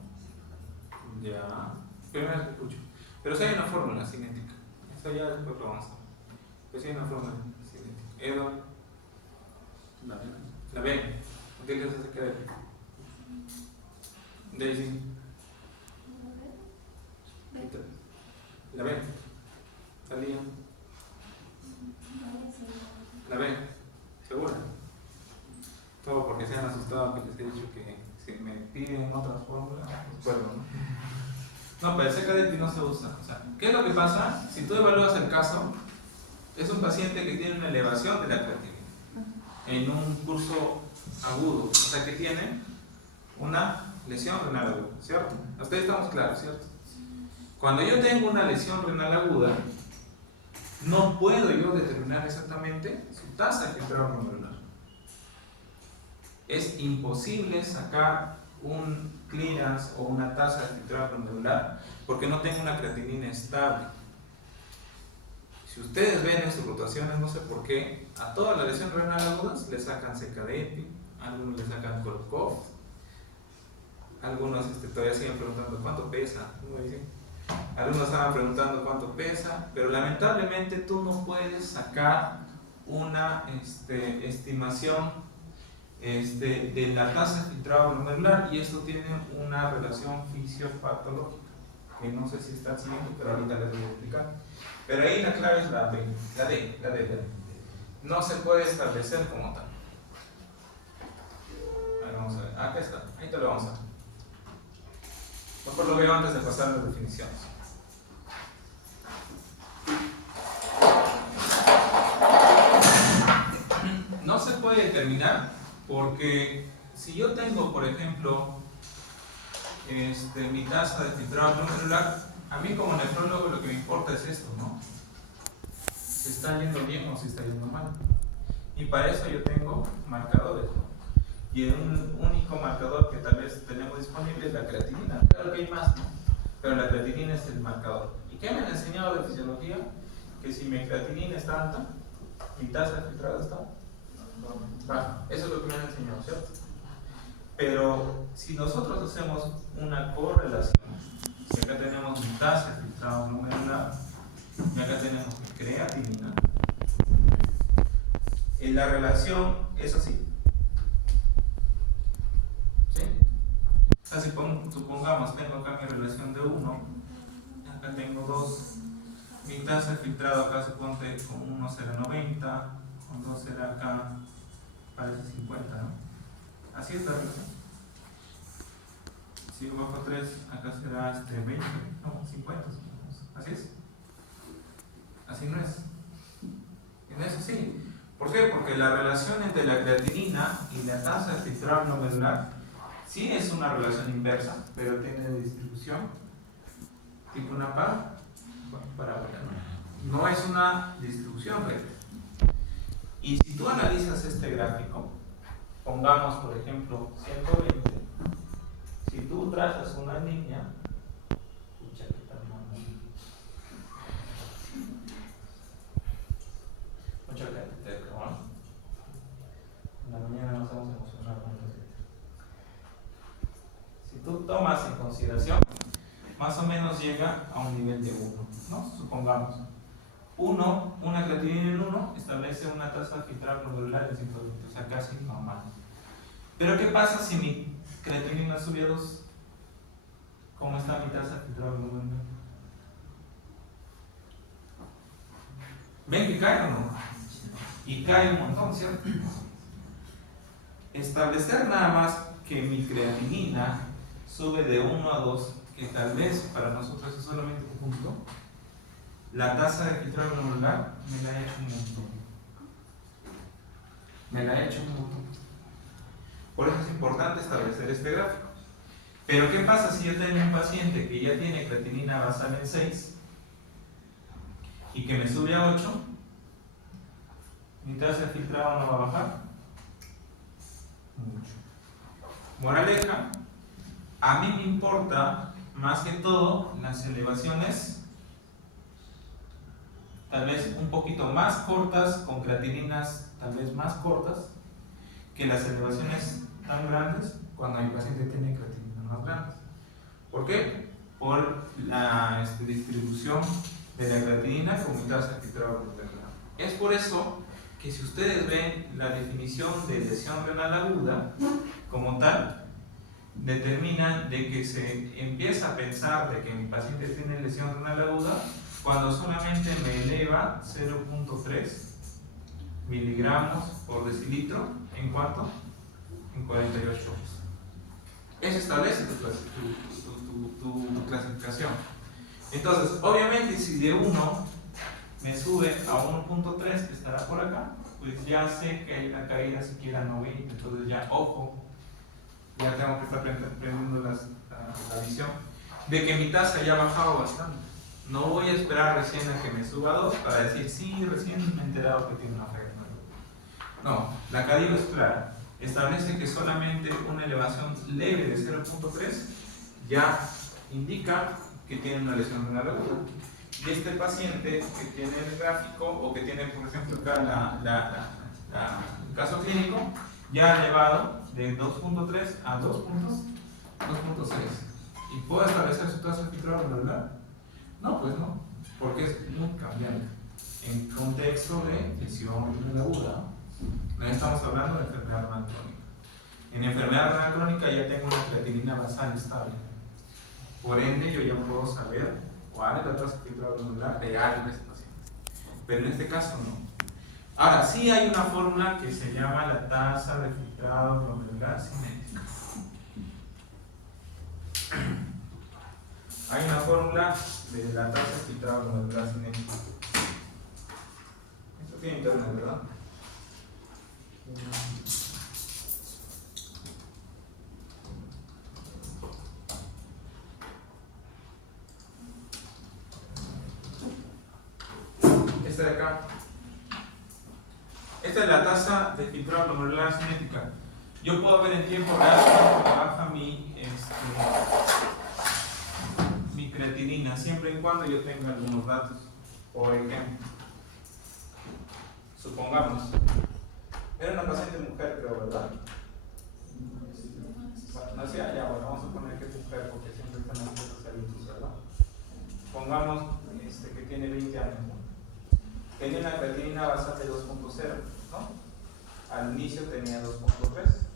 Ya. Primera vez que escucho. Pero si hay una fórmula cinética. Eso ya después lo vamos a ver. Pues sí hay una fórmula cinética. Edo. La B. La B. ¿Qué les hace quedar? Daisy. La B. Salía. La B. ¿Segura? Todo porque se han asustado que les he dicho que si me piden otras fórmulas, pues puedo, ¿no? No, pero el CKD no se usa. O sea, ¿qué es lo que pasa? Si tú evalúas el caso, es un paciente que tiene una elevación de la creatinina en un curso agudo, o sea que tiene una lesión renal aguda, ¿cierto? A ustedes estamos claros, ¿cierto? Cuando yo tengo una lesión renal aguda, no puedo yo determinar exactamente su tasa de filtrado glomerular. Es imposible sacar un clearance o una tasa de filtrado glomerular porque no tengo una creatinina estable. Si ustedes ven en sus rotaciones, no sé por qué, a todas las lesiones renal agudas le sacan CKD, algunos le sacan Korkov, algunos todavía siguen preguntando cuánto pesa, ¿no? Algunos estaban preguntando cuánto pesa, pero lamentablemente tú no puedes sacar una estimación de la tasa de filtrado glomerular, y esto tiene una relación fisiopatológica que no sé si está siguiendo, pero ahorita les voy a explicar. Pero ahí la clave es la B, la D. No se puede establecer como tal. Ahí vamos a ver, acá está, ahí te lo vamos a ver. Mejor lo veo antes de pasar a las definiciones. No se puede determinar porque si yo tengo, por ejemplo, mi tasa de filtrado glomerular, a mí como nefrólogo lo que me importa es esto, ¿no? Si está yendo bien o si está yendo mal. Y para eso yo tengo marcadores, ¿no? Y un único marcador que tal vez tenemos disponible es la creatinina. Claro que hay más, ¿no? Pero la creatinina es el marcador. ¿Y qué me han enseñado de fisiología? Que si mi creatinina está alta, mi tasa de filtrado está baja. Eso es lo que me han enseñado, ¿cierto? Pero si nosotros hacemos una correlación, si acá tenemos mi tasa de filtrado glomerular y acá tenemos mi creatinina, la relación es así. ¿Sí? O sea, si supongamos tengo acá mi relación de 1, acá tengo 2, mi tasa de filtrado acá suponte con 1 será 90, con 2 será acá parece 50, ¿no? Así es la relación. Si yo bajo 3, acá será 20, no, 50, así es. Así no es. En eso sí. ¿Por qué? Porque la relación entre la creatinina y la tasa de filtrado glomerular sí es una relación inversa, pero tiene distribución tipo una parábola, ¿no? No es una distribución recta. Y si tú analizas este gráfico, pongamos por ejemplo 120, si tú trazas una línea, escucha que está mucho catéter, ¿no? En la mañana nos vamos a emocionar con el catéter. Si tú tomas en consideración, más o menos llega a un nivel de 1, ¿no? Supongamos. Una creatinina en 1 establece una tasa de filtrado glomerular de 120, o sea, casi normal. Pero ¿qué pasa si mi creatinina sube a 2? ¿Cómo está mi tasa de filtrado glomerular? ¿Ven que cae o no? Y cae un montón, ¿cierto? Establecer nada más que mi creatinina sube de 1 a 2, que tal vez para nosotros es solamente un punto, la tasa de filtrado glomerular me la ha hecho un montón. Me la ha hecho un montón. Por eso es importante establecer este gráfico. Pero ¿qué pasa si yo tengo un paciente que ya tiene creatinina basal en 6 y que me sube a 8? ¿Mi tasa de filtrado no va a bajar? Mucho. Moraleja, a mí me importa más que todo las elevaciones tal vez un poquito más cortas, con creatininas tal vez más cortas, que las elevaciones tan grandes cuando el paciente tiene creatininas más grandes. ¿Por qué? Por la distribución de la creatinina con mi tasa de filtrado glomerular. Es por eso que si ustedes ven la definición de lesión renal aguda como tal, determinan de que se empieza a pensar de que mi paciente tiene lesión renal aguda cuando solamente me eleva 0.3 miligramos por decilitro. ¿En cuánto? En 48 horas. Eso establece tu clasificación. Entonces, obviamente, si de 1 me sube a 1.3, que estará por acá, pues ya sé que hay una caída siquiera a 90. Entonces, ya, ojo, ya tengo que estar aprendiendo la visión de que mi tasa ya ha bajado bastante. No voy a esperar recién a que me suba 2 para decir, sí, recién me he enterado que tiene una falla. No, la CADIGO es clara. Establece que solamente una elevación leve de 0.3 ya indica que tiene una lesión renal aguda. Y este paciente que tiene el gráfico, o que tiene, por ejemplo, acá el caso clínico, ya ha elevado de 2.3 a 2.6. ¿Y puedo establecer su tasa de filtrado glomerular? No, pues no, porque es muy cambiante. En contexto de lesión renal aguda, no estamos hablando de enfermedad renal crónica. En enfermedad renal crónica ya tengo una creatinina basal estable. Por ende, yo ya puedo saber cuál es la tasa de filtrado glomerular real de ese paciente. Pero en este caso no. Ahora, sí hay una fórmula que se llama la tasa de filtrado glomerular cinética. Hay una fórmula de la tasa de filtrado glomerular cinética. Esto tiene internet, ¿verdad? Esta de acá. Esta es la tasa de filtrado glomerular cinética. Yo puedo ver en tiempo real cuánto baja mi creatinina, siempre y cuando yo tenga algunos datos. Por ejemplo, supongamos, era una paciente mujer, creo, ¿verdad? No sé, ya, bueno, vamos a poner que es mujer porque siempre están las cosas adultos, ¿verdad? Pongamos que tiene 20 años, ¿no? Tenía una creatinina basal de 2.0, ¿no? Al inicio tenía 2.3.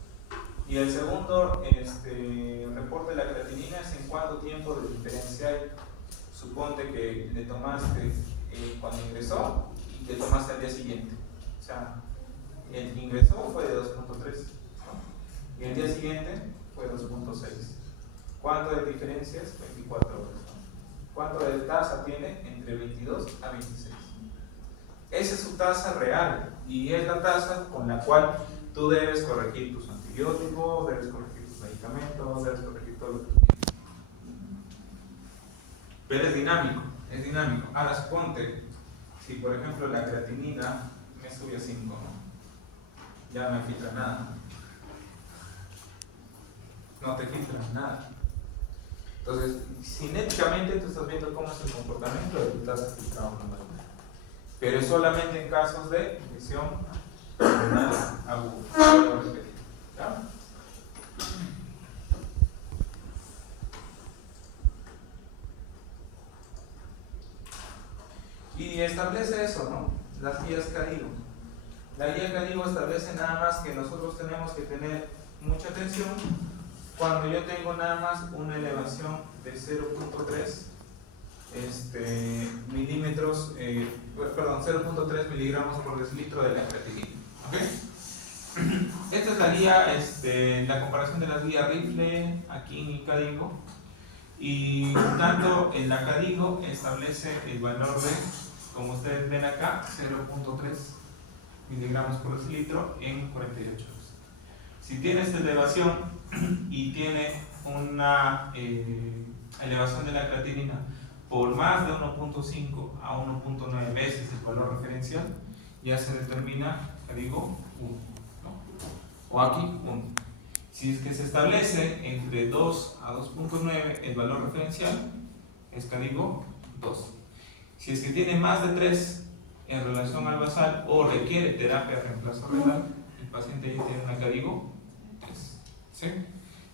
Y el segundo reporte de la creatinina es en cuánto tiempo de diferencia hay. Suponte que le tomaste cuando ingresó y le tomaste al día siguiente. O sea, el que ingresó fue de 2.3, ¿no? Y el día siguiente fue 2.6. ¿Cuánto de diferencia es? 24 horas, ¿no? ¿Cuánto de tasa tiene? Entre 22 a 26. Esa es su tasa real y es la tasa con la cual tú debes corregir tus antibióticos, debes corregir tus medicamentos, debes corregir todo lo que tú quieras. Pero es dinámico, es dinámico. Ahora suponte, si por ejemplo la creatinina me sube a 5, ¿no? Ya no me filtra nada. No te filtra nada. Entonces, cinéticamente tú estás viendo cómo es el comportamiento de tu tasa de filtrado glomerular. Pero es solamente en casos de lesión renal aguda. ¿Ya? Y establece eso, ¿no? Las guías CADIGO. La guía CADIGO establece nada más que nosotros tenemos que tener mucha atención cuando yo tengo nada más una elevación de 0.3 milímetros, 0.3 miligramos por decilitro de la creatinina. ¿Okay? Esta es la guía, la comparación de las guías Rifle aquí en CADIGO. Y tanto en la CADIGO establece el valor de, como ustedes ven acá, 0.3 miligramos por decilitro en 48 horas. Si tiene esta elevación y tiene una elevación de la creatinina por más de 1.5 a 1.9 veces el valor referencial, ya se determina, digo, 1, ¿no? O aquí 1. Si es que se establece entre 2 a 2.9 el valor referencial, es digo 2. Si es que tiene más de 3 en relación al basal o requiere terapia de reemplazo renal, el paciente ya tiene una digo 3. ¿Sí?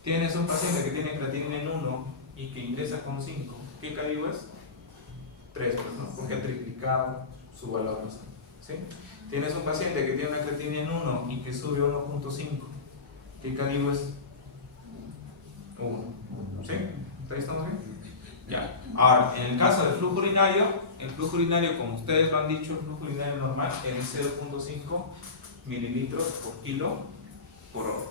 Tienes un paciente que tiene creatinina en 1 y que ingresa con 5. ¿Qué código es? 3, pues, ¿no? Porque ha triplicado su valor basal. ¿Sí? Tienes un paciente que tiene una creatinina en 1 y que sube 1.5. ¿Qué código es? 1. ¿Sí? ¿Ahí estamos bien? Ya. Ahora, en el caso del flujo urinario, el flujo urinario, como ustedes lo han dicho, el flujo urinario normal es 0.5 mililitros por kilo por hora.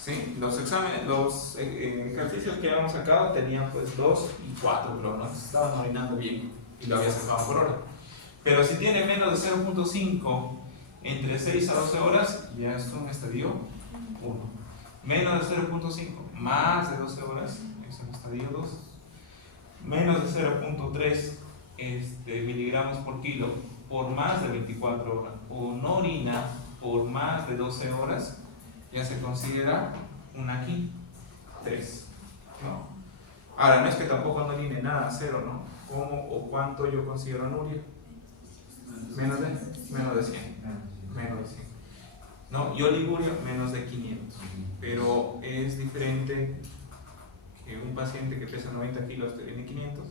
¿Sí? Los exámenes, los ejercicios que habíamos sacado tenían pues 2 y 4, pero no estaban orinando bien y lo había sacado por hora. Pero si tiene menos de 0.5 entre 6 a 12 horas, ya es un estadio 1. Menos de 0.5 más de 12 horas es un estadio 2. Menos de 0.3 miligramos por kilo por más de 24 horas o no orina por más de 12 horas, ya se considera un aquí 3, ¿no? Ahora, no es que tampoco no orine nada, 0, ¿no? ¿Cómo o cuánto yo considero anuria? Menos de 100. Menos de 100. ¿No? Y oligurio, menos de 500. Pero es diferente que un paciente que pesa 90 kilos te viene 500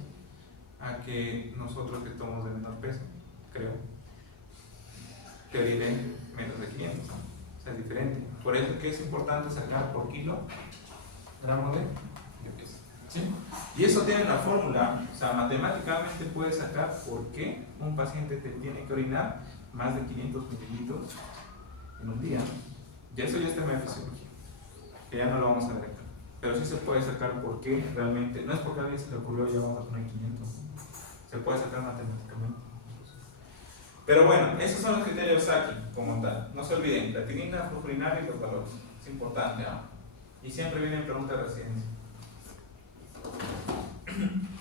a que nosotros que tomamos de menor peso, creo, que orine menos de 500. O sea, es diferente. Por eso es que es importante sacar por kilo gramos de peso. ¿Sí? Y eso tiene una fórmula, o sea, matemáticamente puedes sacar por qué un paciente te tiene que orinar más de 500 mililitros en un día. Y eso ya es tema de fisiología, que ya no lo vamos a ver acá. Pero sí se puede sacar por qué realmente, no es porque a alguien se le ocurrió ya vamos a poner 500, se puede sacar matemáticamente. Pero bueno, esos son los criterios aquí, como tal. No se olviden, creatinina, flujo urinario y los valores. Es importante, ¿no? Y siempre vienen preguntas de residencia.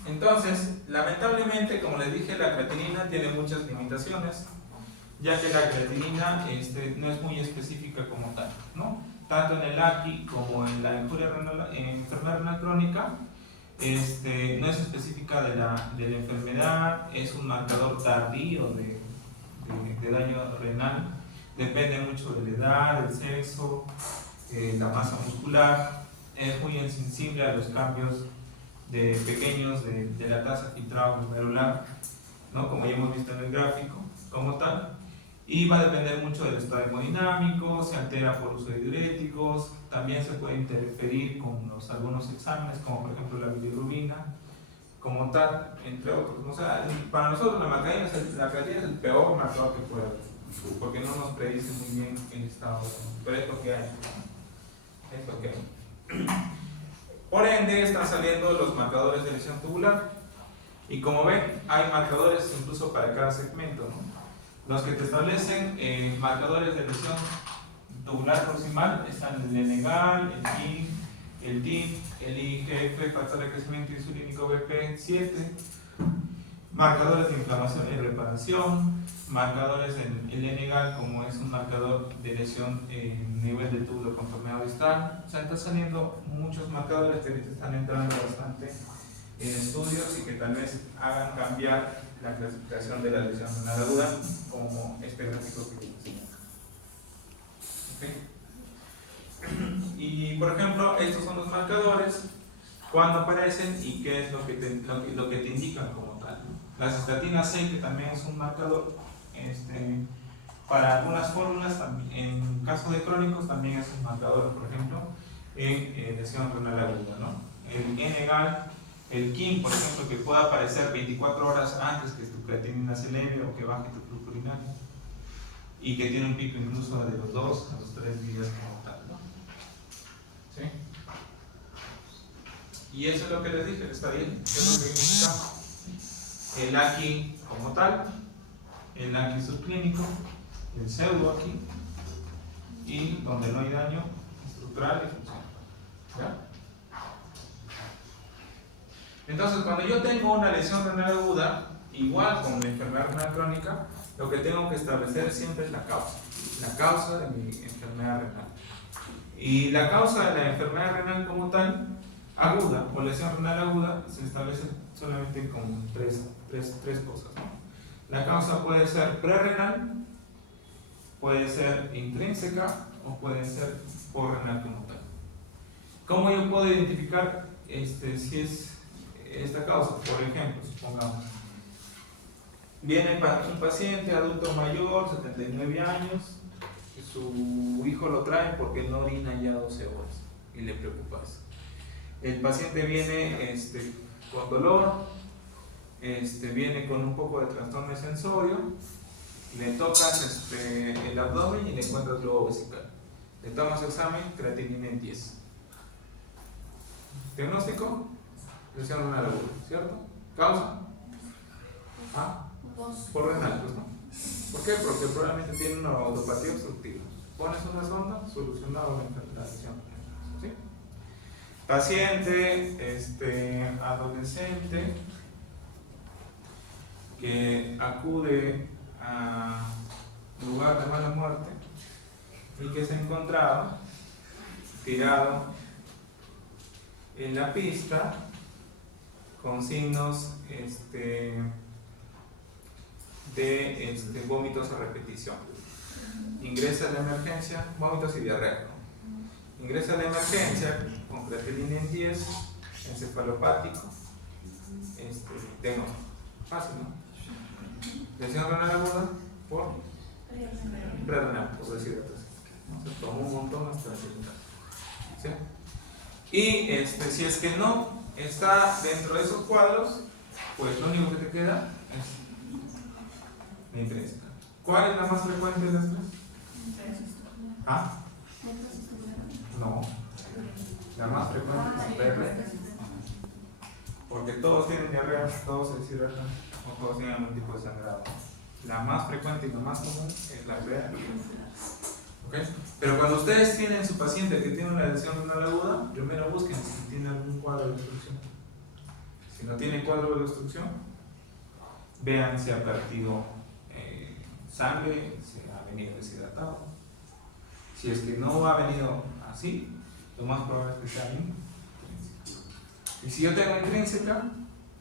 Entonces, lamentablemente, como les dije, la creatinina tiene muchas limitaciones, ya que la creatinina no es muy específica como tal, ¿no? Tanto en el AQI como en la enfermedad renal crónica, no es específica de la enfermedad, es un marcador tardío de daño renal, depende mucho de la edad, del sexo, la masa muscular, es muy insensible a los cambios pequeños de la tasa filtrado glomerular, ¿no? Como ya hemos visto en el gráfico, como tal. Y va a depender mucho del estado hemodinámico, se altera por uso de diuréticos, también se puede interferir con algunos exámenes, como por ejemplo la bilirrubina, como tal, entre otros. O sea, para nosotros la creatinina es el peor marcador que puede haber, porque no nos predice muy bien el estado, pero es lo que hay. Es lo que hay. Por ende, están saliendo los marcadores de lesión tubular. Y como ven, hay marcadores incluso para cada segmento, ¿no? Los que te establecen marcadores de lesión tubular proximal están el Lenegal, el TIM, el IGF, factor de crecimiento insulínico BP7, marcadores de inflamación y reparación, marcadores en el Lenegal como es un marcador de lesión en nivel de túbulo contorneado distal. O sea, están saliendo muchos marcadores que ahorita están entrando bastante en estudios y que tal vez hagan cambiar la clasificación de la lesión renal aguda como este gráfico que les enseño. ¿Okay? Y por ejemplo, estos son los marcadores, cuándo aparecen y qué es lo que te indican como tal. La cistatina C, que también es un marcador, para algunas fórmulas, en caso de crónicos, también es un marcador, por ejemplo, en lesión renal aguda, ¿no? El N-GAL, el KIM, por ejemplo, que pueda aparecer 24 horas antes que tu creatinina se eleve o que baje tu flujo urinario, y que tiene un pico incluso de los 2 a los 3 días como tal, ¿no? ¿Sí? Y eso es lo que les dije, está bien, ¿qué es lo que significa? El AQI como tal, el AQI subclínico, el pseudo AQI, y donde no hay daño estructural y funcional. ¿Ya? Entonces, cuando yo tengo una lesión renal aguda, igual con la enfermedad renal crónica, lo que tengo que establecer siempre es la causa de mi enfermedad renal. Y la causa de la enfermedad renal como tal, aguda o lesión renal aguda, se establece solamente como tres cosas, ¿no? La causa puede ser prerrenal, puede ser intrínseca o puede ser porrenal como tal. ¿Cómo yo puedo identificar si es esta causa? Por ejemplo, supongamos, viene un paciente adulto mayor, 79 años, y su hijo lo trae porque no orina ya 12 horas y le preocupa eso. El paciente viene con dolor, viene con un poco de trastorno de sensorio, le tocas el abdomen y le encuentras globo vesical. Le tomas examen, creatinina en 10. Diagnóstico, lesión renal aguda, ¿cierto? Causa, por renal, pues no. ¿Por qué? Porque probablemente tiene una neuropatía obstructiva. Pones una sonda, solucionado la lesión renal, ¿sí? Paciente, adolescente, que acude a lugar de mala muerte y que se encontraba tirado en la pista con signos de vómitos a repetición. Ingresa a la emergencia, vómitos y diarrea, ¿no? Ingresa a la emergencia con creatinina en 10, encefalopático, tengo fácil, ¿no? Lesión renal aguda por prerrenal, por decirlo así. Se tomó un montón hasta la segunda. ¿Sí? Y si es que no está dentro de esos cuadros, pues lo único que te queda es la intrínseca. ¿Cuál es la más frecuente de las tres? No. La más frecuente es diarrea. Porque todos tienen diarrea, todos se deshidratan o todos tienen algún tipo de sangrado. La más frecuente y la más común es la diarrea. ¿Okay? Pero cuando ustedes tienen su paciente que tiene una lesión renal aguda, primero busquen si tiene algún cuadro de obstrucción. Si no tiene cuadro de obstrucción, vean si ha perdido sangre, si ha venido deshidratado. Si es que no ha venido así, lo más probable es que sea intrínseca. Y si yo tengo intrínseca,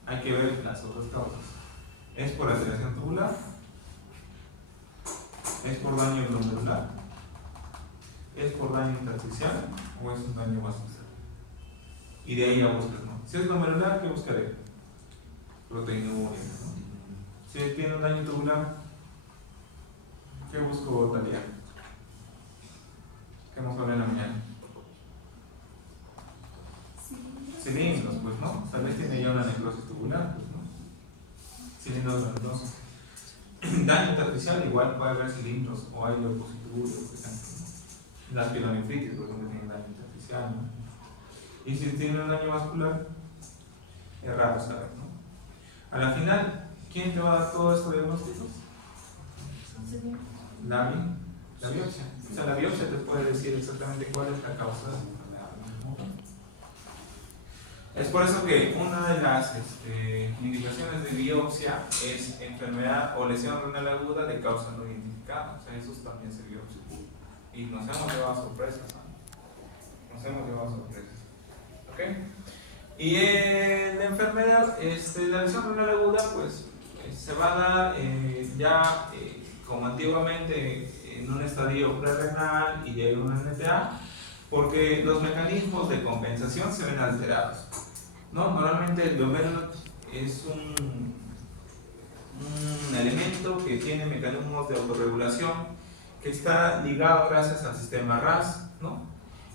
hay que ver las otras causas. ¿Es por alteración tubular? ¿Es por daño glomerular? ¿Es por daño intersticial o es un daño vascular? Y de ahí ya buscas, ¿no? Si es glomerular, ¿qué buscaré? Proteinuria, ¿no? Si tiene un daño tubular, ¿qué busco, Talia? ¿Qué hemos hablado en la mañana? Cilindros, pues, ¿no? Tal vez tiene ya una necrosis tubular, pues, ¿no? Cilindros ventosos. Daño intersticial, igual puede haber cilindros o hay leucocituros, por ejemplo. Las pielonefritis, por ejemplo, tienen daño intersticial, ¿no? Y si tiene un daño vascular, es raro saber, ¿no? A la final, ¿quién te va a dar todos estos diagnósticos? La biopsia. O sea, la biopsia te puede decir exactamente cuál es la causa de la enfermedad. Es por eso que una de las indicaciones de biopsia es enfermedad o lesión renal aguda de causa no identificada. O sea, esos también se biopsia. Y nos hemos llevado sorpresas, ¿no? Nos hemos llevado sorpresas. ¿Ok? Y la enfermedad, la lesión renal aguda, pues se va a dar ya como antiguamente en un estadio prerrenal y llega una NTA, porque los mecanismos de compensación se ven alterados, ¿no? Normalmente el glomérulo es un elemento que tiene mecanismos de autorregulación que está ligado gracias al sistema RAS, ¿no?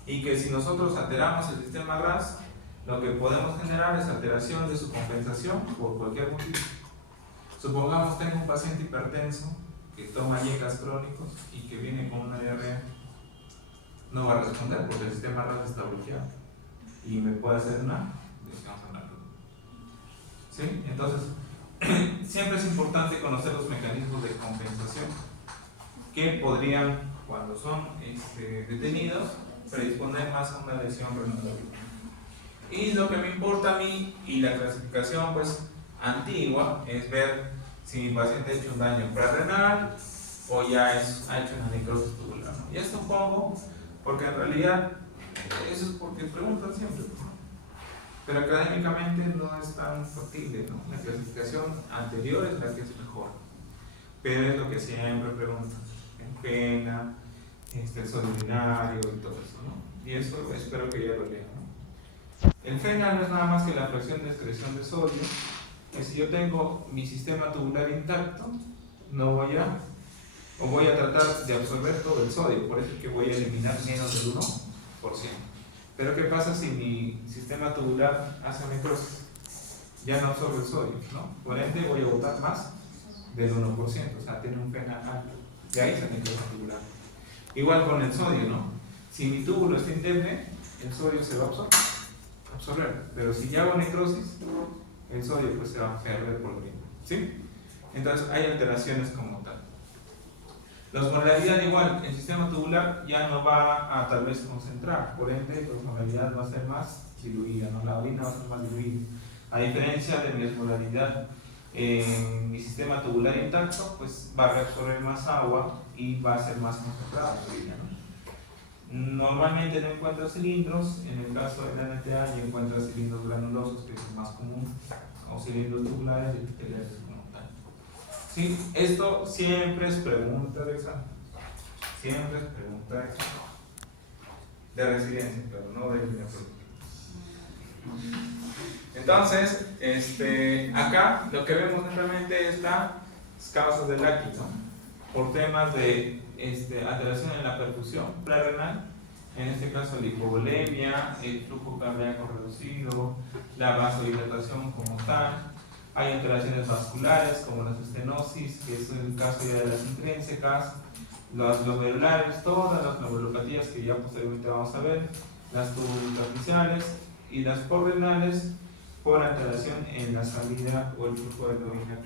Y que si nosotros alteramos el sistema RAS, lo que podemos generar es alteración de su compensación por cualquier motivo. Supongamos tengo un paciente hipertenso que toma yecas crónicos y que viene con una diarrea, no va a responder porque el sistema RAS está bloqueado y me puede hacer una lesión renal. ¿Sí? Entonces, siempre es importante conocer los mecanismos de compensación que podrían, cuando son detenidos, predisponer más a una lesión renal. Y lo que me importa a mí y la clasificación pues antigua es ver si mi paciente ha hecho un daño prerrenal o ya ha hecho una necrosis tubular, ¿no? Y esto pongo porque en realidad eso es porque preguntan siempre, ¿no? Pero académicamente no es tan factible, ¿no? La clasificación anterior es la que es mejor, pero es lo que siempre preguntan, en pena, el sodio urinario y todo eso, ¿no? Y eso espero que ya lo lean, ¿no? El FENA no es nada más que la fracción de excreción de sodio, que si yo tengo mi sistema tubular intacto, no voy a, o voy a tratar de absorber todo el sodio, por eso es que voy a eliminar menos del 1%. Pero ¿qué pasa si mi sistema tubular hace necrosis? Ya no absorbe el sodio, ¿no? Por ende voy a botar más del 1%, o sea, tiene un FENA alto. De ahí se necrosis tubular. Igual con el sodio, ¿no? Si mi túbulo está indemne, el sodio se va a absorber. Pero si ya hago necrosis, el sodio pues se va a perder por orina, ¿sí? Entonces hay alteraciones como tal. La osmolaridad igual, el sistema tubular ya no va a tal vez concentrar, por ende la osmolaridad va a ser más diluida, ¿no? La orina va a ser más diluida. A diferencia de mi osmolaridad en mi sistema tubular intacto, pues va a reabsorber más agua y va a ser más concentrada la orina, ¿no? Normalmente no encuentra cilindros, en el caso de la NTA ya encuentra cilindros granulosos, que es el más común, o cilindros tubulares y epiteliales como tal. ¿Sí? Esto siempre es pregunta de examen. Siempre es pregunta de examen. De residencia, pero no de línea productiva. Entonces, acá lo que vemos realmente es las causas del ACI, ¿no? Por temas de alteración en la perfusión prerrenal, en este caso la hipovolemia, el flujo cardíaco reducido, la vasodilatación como tal. Hay alteraciones vasculares como las estenosis, que es el caso ya de las intrínsecas, los globulares, todas las globulopatías que ya posteriormente vamos a ver, las tubulointersticiales y las porrenales por alteración en la salida o el flujo de la orina.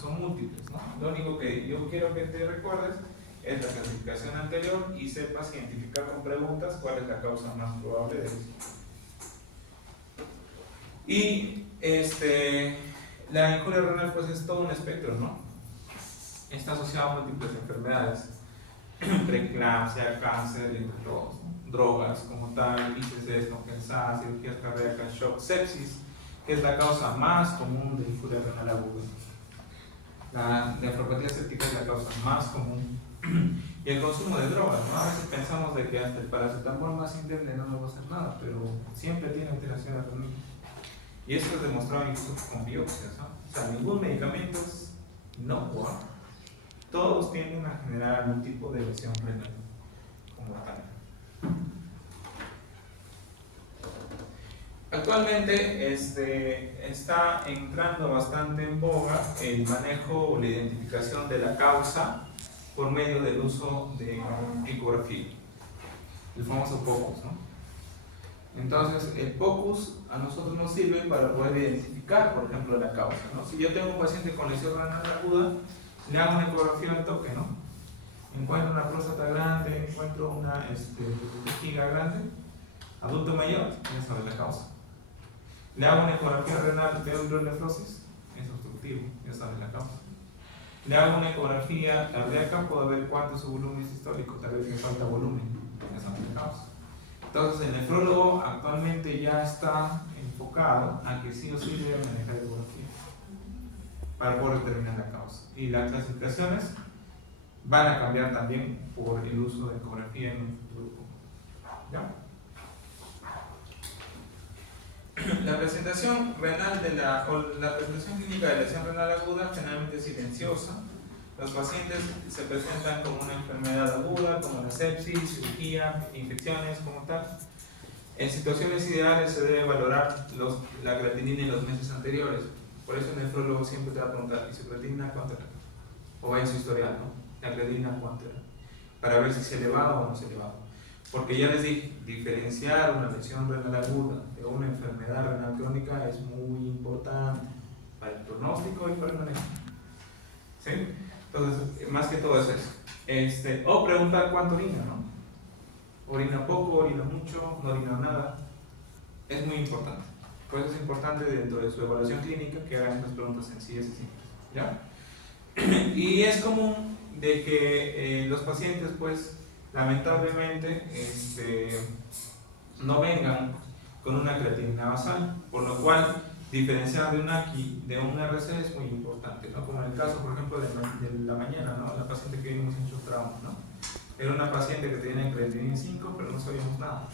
Son múltiples, ¿no? Lo único que yo quiero que te recuerdes es la clasificación anterior y sepas identificar con preguntas cuál es la causa más probable de eso. Y la injuria renal pues es todo un espectro, ¿no? Está asociado a múltiples enfermedades, preeclampsia, cáncer, entre otros, ¿no? Drogas como tal, ICC descompensadas, cirugías cardíacas, shock, sepsis, que es la causa más común de injuria renal aguda. La nefropatía séptica es la causa más común. Y el consumo de drogas, ¿no? A veces pensamos de que hasta el paracetamol más indemne no nos va a hacer nada, pero siempre tiene alteraciones renales. Y esto es demostrado incluso con biopsias, ¿no? O sea, ningún medicamento es inocuo. Todos tienden a generar algún tipo de lesión renal como tal. Actualmente está entrando bastante en boga el manejo o la identificación de la causa por medio del uso de ecografía, el famoso POCUS, ¿no? Entonces, el POCUS a nosotros nos sirve para poder identificar, por ejemplo, la causa, ¿no? Si yo tengo un paciente con lesión renal aguda, le hago una ecografía al toque, ¿no? Encuentro una próstata grande, encuentro una vejiga grande, adulto mayor, ya sabe la causa. Le hago una ecografía renal, veo hidronefrosis, es obstructivo, ya sabe la causa. Le hago una ecografía cardíaca, puedo ver cuánto es su volumen sistólico, tal vez me falta volumen, ya sabe la causa. Entonces el nefrólogo actualmente ya está enfocado a que sí o sí debe manejar ecografía para poder determinar la causa. Y las clasificaciones van a cambiar también por el uso de ecografía en un futuro. ¿Ya? La presentación renal o la presentación clínica de lesión renal aguda generalmente es silenciosa. Los pacientes se presentan con una enfermedad aguda como la sepsis, cirugía, infecciones como tal. En situaciones ideales se debe valorar la creatinina en los meses anteriores. Por eso el nefrólogo siempre te va a preguntar, ¿y su creatinina cuánto era? O vaya su historial, ¿no? La creatinina cuánto era, para ver si es elevado o no es elevado. Porque ya les dije, diferenciar una lesión renal aguda de una enfermedad renal crónica es muy importante para el pronóstico y para el manejo. ¿Sí? Entonces, más que todo es eso. O preguntar cuánto orina, ¿no? Orina poco, orina mucho, no orina nada. Es muy importante. Por eso es importante dentro de su evaluación clínica que hagan estas preguntas sencillas y simples, ¿ya? Y es común de que los pacientes, pues, lamentablemente, no vengan con una creatinina basal, por lo cual diferenciar de un AQI de un RC es muy importante, ¿no? Como en el caso, por ejemplo, de la mañana, ¿no? La paciente que vimos en su trauma, ¿no? Era una paciente que tenía creatinina 5, pero no sabíamos nada.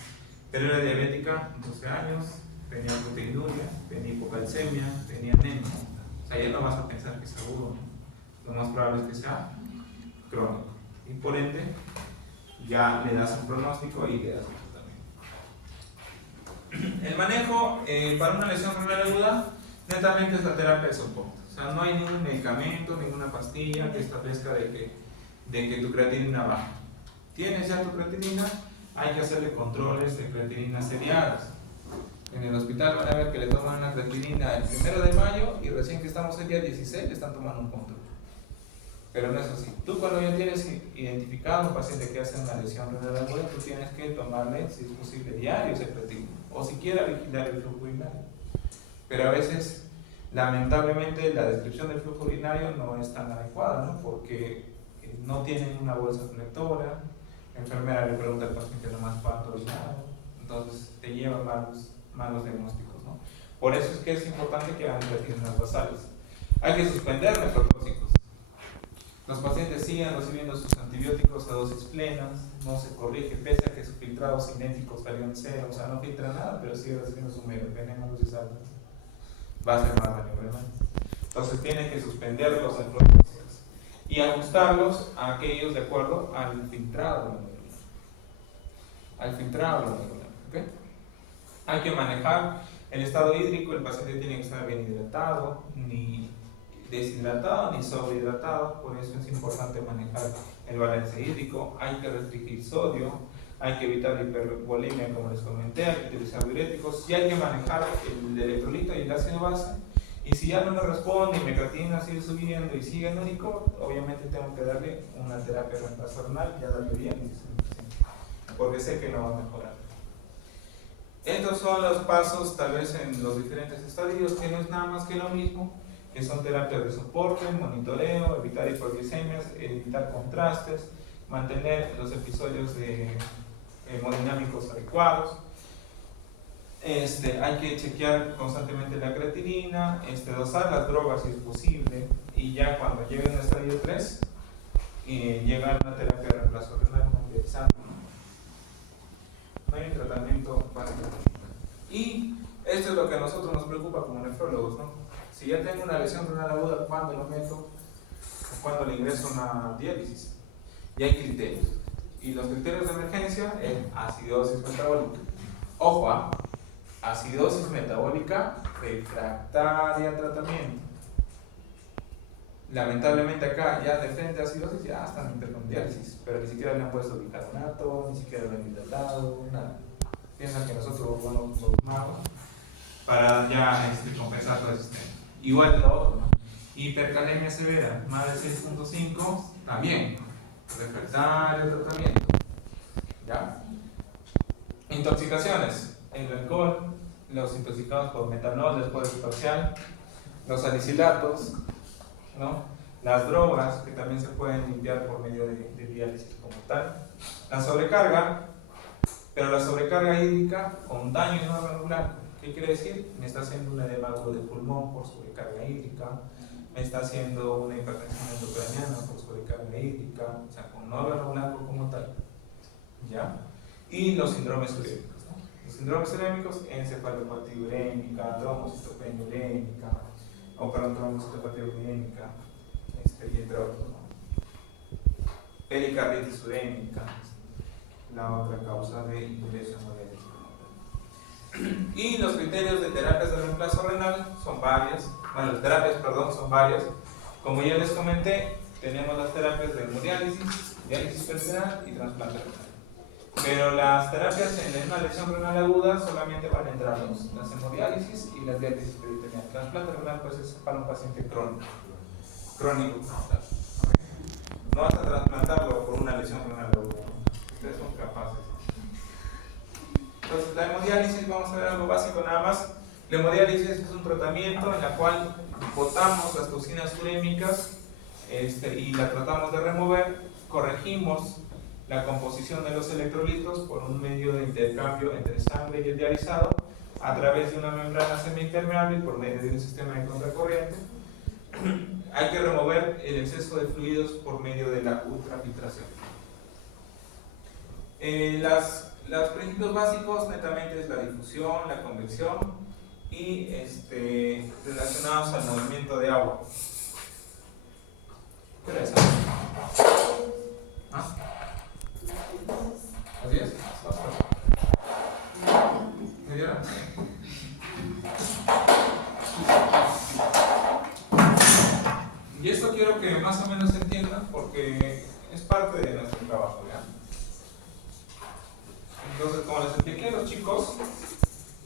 Pero era diabética, 12 años, tenía proteinuria, tenía hipocalcemia, tenía anemia. O sea, ya no vas a pensar que es agudo, ¿no? Lo más probable es que sea crónico. Y por ende, ya le das un pronóstico y le das un tratamiento. El manejo para una lesión renal aguda netamente es la terapia de soporte. O sea, no hay ningún medicamento, ninguna pastilla que establezca de que tu creatinina baja. Tienes ya tu creatinina, hay que hacerle controles de creatinina seriadas. En el hospital van a ver que le toman una creatinina el 1 de mayo y recién que estamos el día 16 le están tomando un control. Pero no es así. Tú cuando ya tienes identificado un paciente que hace una lesión renal aguda, tú tienes que tomarle, si es posible, diario ese creatinina, o siquiera vigilar el flujo urinario. Pero a veces, lamentablemente, la descripción del flujo urinario no es tan adecuada, ¿no? Porque no tienen una bolsa colectora, la enfermera le pregunta al paciente nomás cuánto orinaron, entonces te lleva malos diagnósticos, ¿no? Por eso es que es importante que hagan creatininas basales. Hay que suspender nefrotóxicos. Los pacientes siguen recibiendo sus antibióticos a dosis plenas, no se corrige, pese a que sus filtrados cinéticos salieron cero, o sea, no filtra nada, pero sigue recibiendo su veneno a dosis altas. Va a ser más daño, ¿verdad? Entonces tienen que suspender los nefrotóxicos y ajustarlos a aquellos de acuerdo al filtrado de la neurona. Al filtrado de la neurona, ¿ok? Hay que manejar el estado hídrico, el paciente tiene que estar bien hidratado, ni deshidratado ni sobrehidratado, por eso es importante manejar el balance hídrico. Hay que restringir sodio, hay que evitar la hipervolemia, como les comenté, hay que utilizar diuréticos y hay que manejar el electrolito y el ácido base. Y si ya no me responde y mi creatinina sigue subiendo y sigue en único, obviamente tengo que darle una terapia de reemplazo renal, ya darle bien, porque sé que no va a mejorar. Estos son los pasos, tal vez en los diferentes estadios, que no es nada más que lo mismo, que son terapias de soporte, monitoreo, evitar hipoglicemias, evitar contrastes, mantener los episodios hemodinámicos adecuados. Hay que chequear constantemente la creatinina, dosar las drogas si es posible, y ya cuando llegue al estadio 3, llegar a una terapia de reemplazo renal no examen. No hay un tratamiento para la creatinina. Y esto es lo que a nosotros nos preocupa como nefrólogos, ¿no? Si ya tengo una lesión renal aguda, ¿cuándo lo meto? ¿Cuándo le ingreso una diálisis? Y hay criterios. Y los criterios de emergencia es acidosis metabólica. Ojo, acidosis metabólica refractaria a tratamiento. Lamentablemente acá ya de frente a acidosis ya están con diálisis, pero ni siquiera le han puesto bicarbonato, ni siquiera lo han hidratado, nada. Piensan que nosotros vamos los magos para ya compensar todo el sistema. Igual lo otro, ¿no? Hipercalemia severa, más de 6.5, también refractario tratamiento. ¿Ya? Intoxicaciones, el alcohol, los intoxicados por metanol después de parcial, los salicilatos, ¿no? Las drogas que también se pueden limpiar por medio de diálisis como tal, la sobrecarga, pero la sobrecarga hídrica con daño en órgano blanco. ¿Qué quiere decir? Me está haciendo un edema agudo de pulmón por sobrecarga hídrica, me está haciendo una hipertensión endocraniana por sobrecarga hídrica, o sea, con órgano blanco como tal. ¿Ya? Y los síndromes urémicos, ¿no? Los síndromes urémicos, encefalopatía urémica, trombocitopenia urémica, o perdón, trombocitopatía urémica, y entre otros, ¿no? Pericarditis urémica, la otra causa de ingreso hemodiálisis. Y los criterios de terapias de reemplazo renal son varias. Bueno, las terapias, perdón, son varias. Como ya les comenté, tenemos las terapias de hemodiálisis, diálisis peritoneal y trasplante renal. Pero las terapias en una lesión renal aguda solamente van a entrar las hemodiálisis y las diálisis peritoneal. El trasplante renal pues es para un paciente crónico. Crónico como tal. No vas a trasplantarlo por una lesión renal aguda. Ustedes son capaces. Entonces, la hemodiálisis, vamos a ver algo básico nada más. La hemodiálisis es un tratamiento en el cual botamos las toxinas urémicas y la tratamos de remover, corregimos la composición de los electrolitos por un medio de intercambio entre sangre y el dializado a través de una membrana semiimpermeable y por medio de un sistema de contracorriente. Hay que remover el exceso de fluidos por medio de la ultrafiltración. Los principios básicos netamente es la difusión, la convección y relacionados al movimiento de agua. ¿Qué hora es? ¿Ah? ¿Las 10? ¿Media hora? Y esto quiero que más o menos se entiendan porque es parte de nuestro trabajo, ¿ya? Entonces, como les expliqué a los chicos,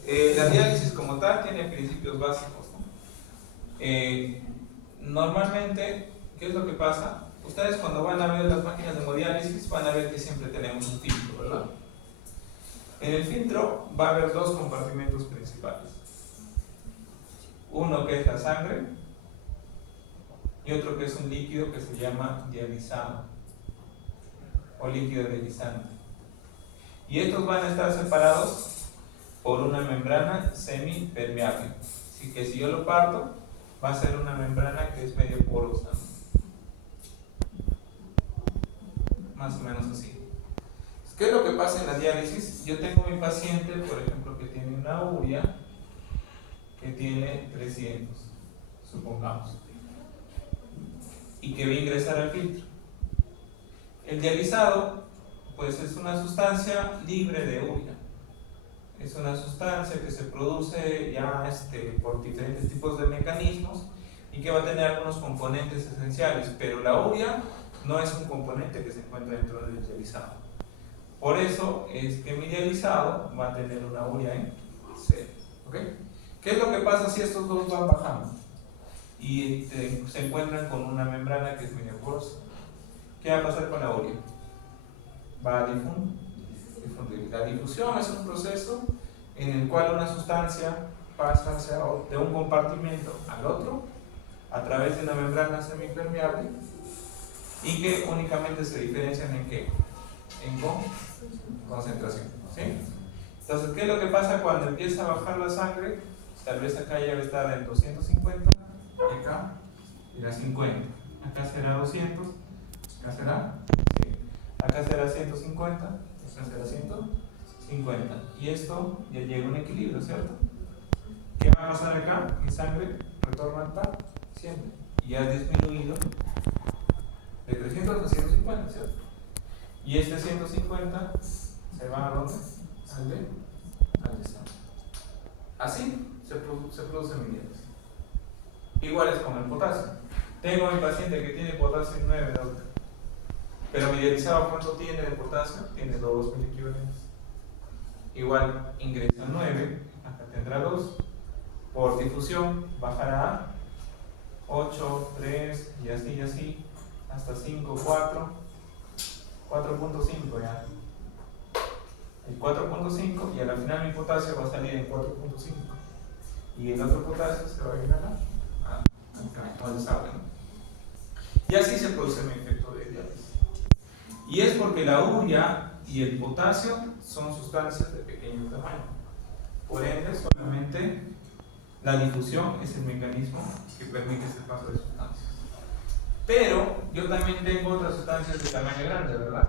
la diálisis como tal tiene principios básicos, ¿no? Normalmente, ¿qué es lo que pasa? Ustedes cuando van a ver las máquinas de hemodiálisis van a ver que siempre tenemos un filtro, ¿verdad? En el filtro va a haber dos compartimentos principales. Uno que es la sangre y otro que es un líquido que se llama dializado o líquido dializante. Y estos van a estar separados por una membrana semipermeable. Así que si yo lo parto, va a ser una membrana que es medio porosa. Más o menos así. ¿Qué es lo que pasa en la diálisis? Yo tengo mi paciente, por ejemplo, que tiene una urea que tiene 300, supongamos, y que va a ingresar al filtro. El dializado, pues es una sustancia libre de urea. Es una sustancia que se produce ya por diferentes tipos de mecanismos y que va a tener algunos componentes esenciales, pero la urea no es un componente que se encuentra dentro del dializado. Por eso es que mi dializado va a tener una urea en cero. ¿Okay? ¿Qué es lo que pasa si estos dos van bajando y se encuentran con una membrana que es medio porosa? ¿Qué va a pasar con la urea? Va a difundir. La difusión es un proceso en el cual una sustancia pasa de un compartimento al otro a través de una membrana semipermeable y que únicamente se diferencian en ¿qué? En concentración, ¿sí? Entonces, ¿qué es lo que pasa cuando empieza a bajar la sangre? Tal vez acá ya va a estar en 250 y acá será 50, acá será 200, acá será, sí. Acá será 150, acá será 150 y esto ya llega a un equilibrio, ¿cierto? ¿Qué va a pasar acá? Mi sangre retorna al par siempre y ha disminuido de 300 a 150, ¿cierto? Y este 150 se va a ¿dónde? Al de sangre. Así se produce mi diálisis. Igual es con el potasio. Tengo a mi paciente que tiene potasio 9, doctor. Pero mi dializado, ¿cuánto tiene de potasio? Tiene 2 miliquivalentes. Igual ingresa 9, acá tendrá 2. Por difusión bajará a 8, 3 y así, hasta 5, 4, 4.5 ya. El 4.5 y a la final mi potasio va a salir en 4.5 y el otro potasio se va a ir al desagüe, ¿no? Y así se produce mi efecto de diálisis. Y es porque la urea y el potasio son sustancias de pequeño tamaño. Por ende, solamente la difusión es el mecanismo que permite este paso de sustancias. Pero yo también tengo otras sustancias de tamaño grande, ¿verdad?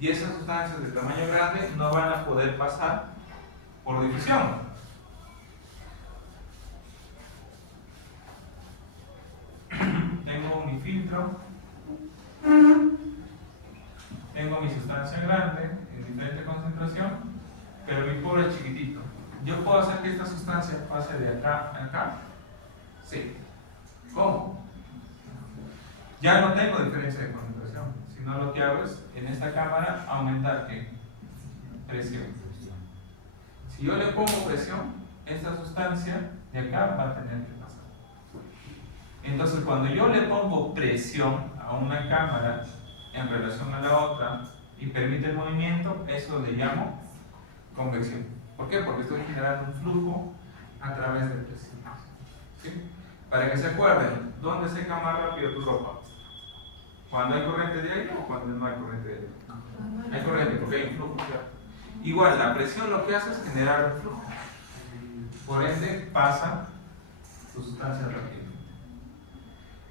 Y esas sustancias de tamaño grande no van a poder pasar por difusión. Tengo mi filtro, tengo mi sustancia grande en diferente concentración, pero mi poro es chiquitito. ¿Yo puedo hacer que esta sustancia pase de acá a acá? Sí. ¿Cómo? Ya no tengo diferencia de concentración, sino lo que hago es, en esta cámara, aumentar ¿qué? Presión. Si yo le pongo presión, esta sustancia de acá va a tener que pasar. Entonces, cuando yo le pongo presión a una cámara en relación a la otra y permite el movimiento, eso le llamo convección. ¿Por qué? Porque estoy generando un flujo a través del presión. ¿Sí? Para que se acuerden, ¿dónde seca más rápido tu ropa? ¿Cuando hay corriente de aire o cuando no hay corriente de aire? Hay corriente porque hay un flujo. Claro. Igual, la presión lo que hace es generar un flujo. Por ende, pasa su sustancia rápidamente.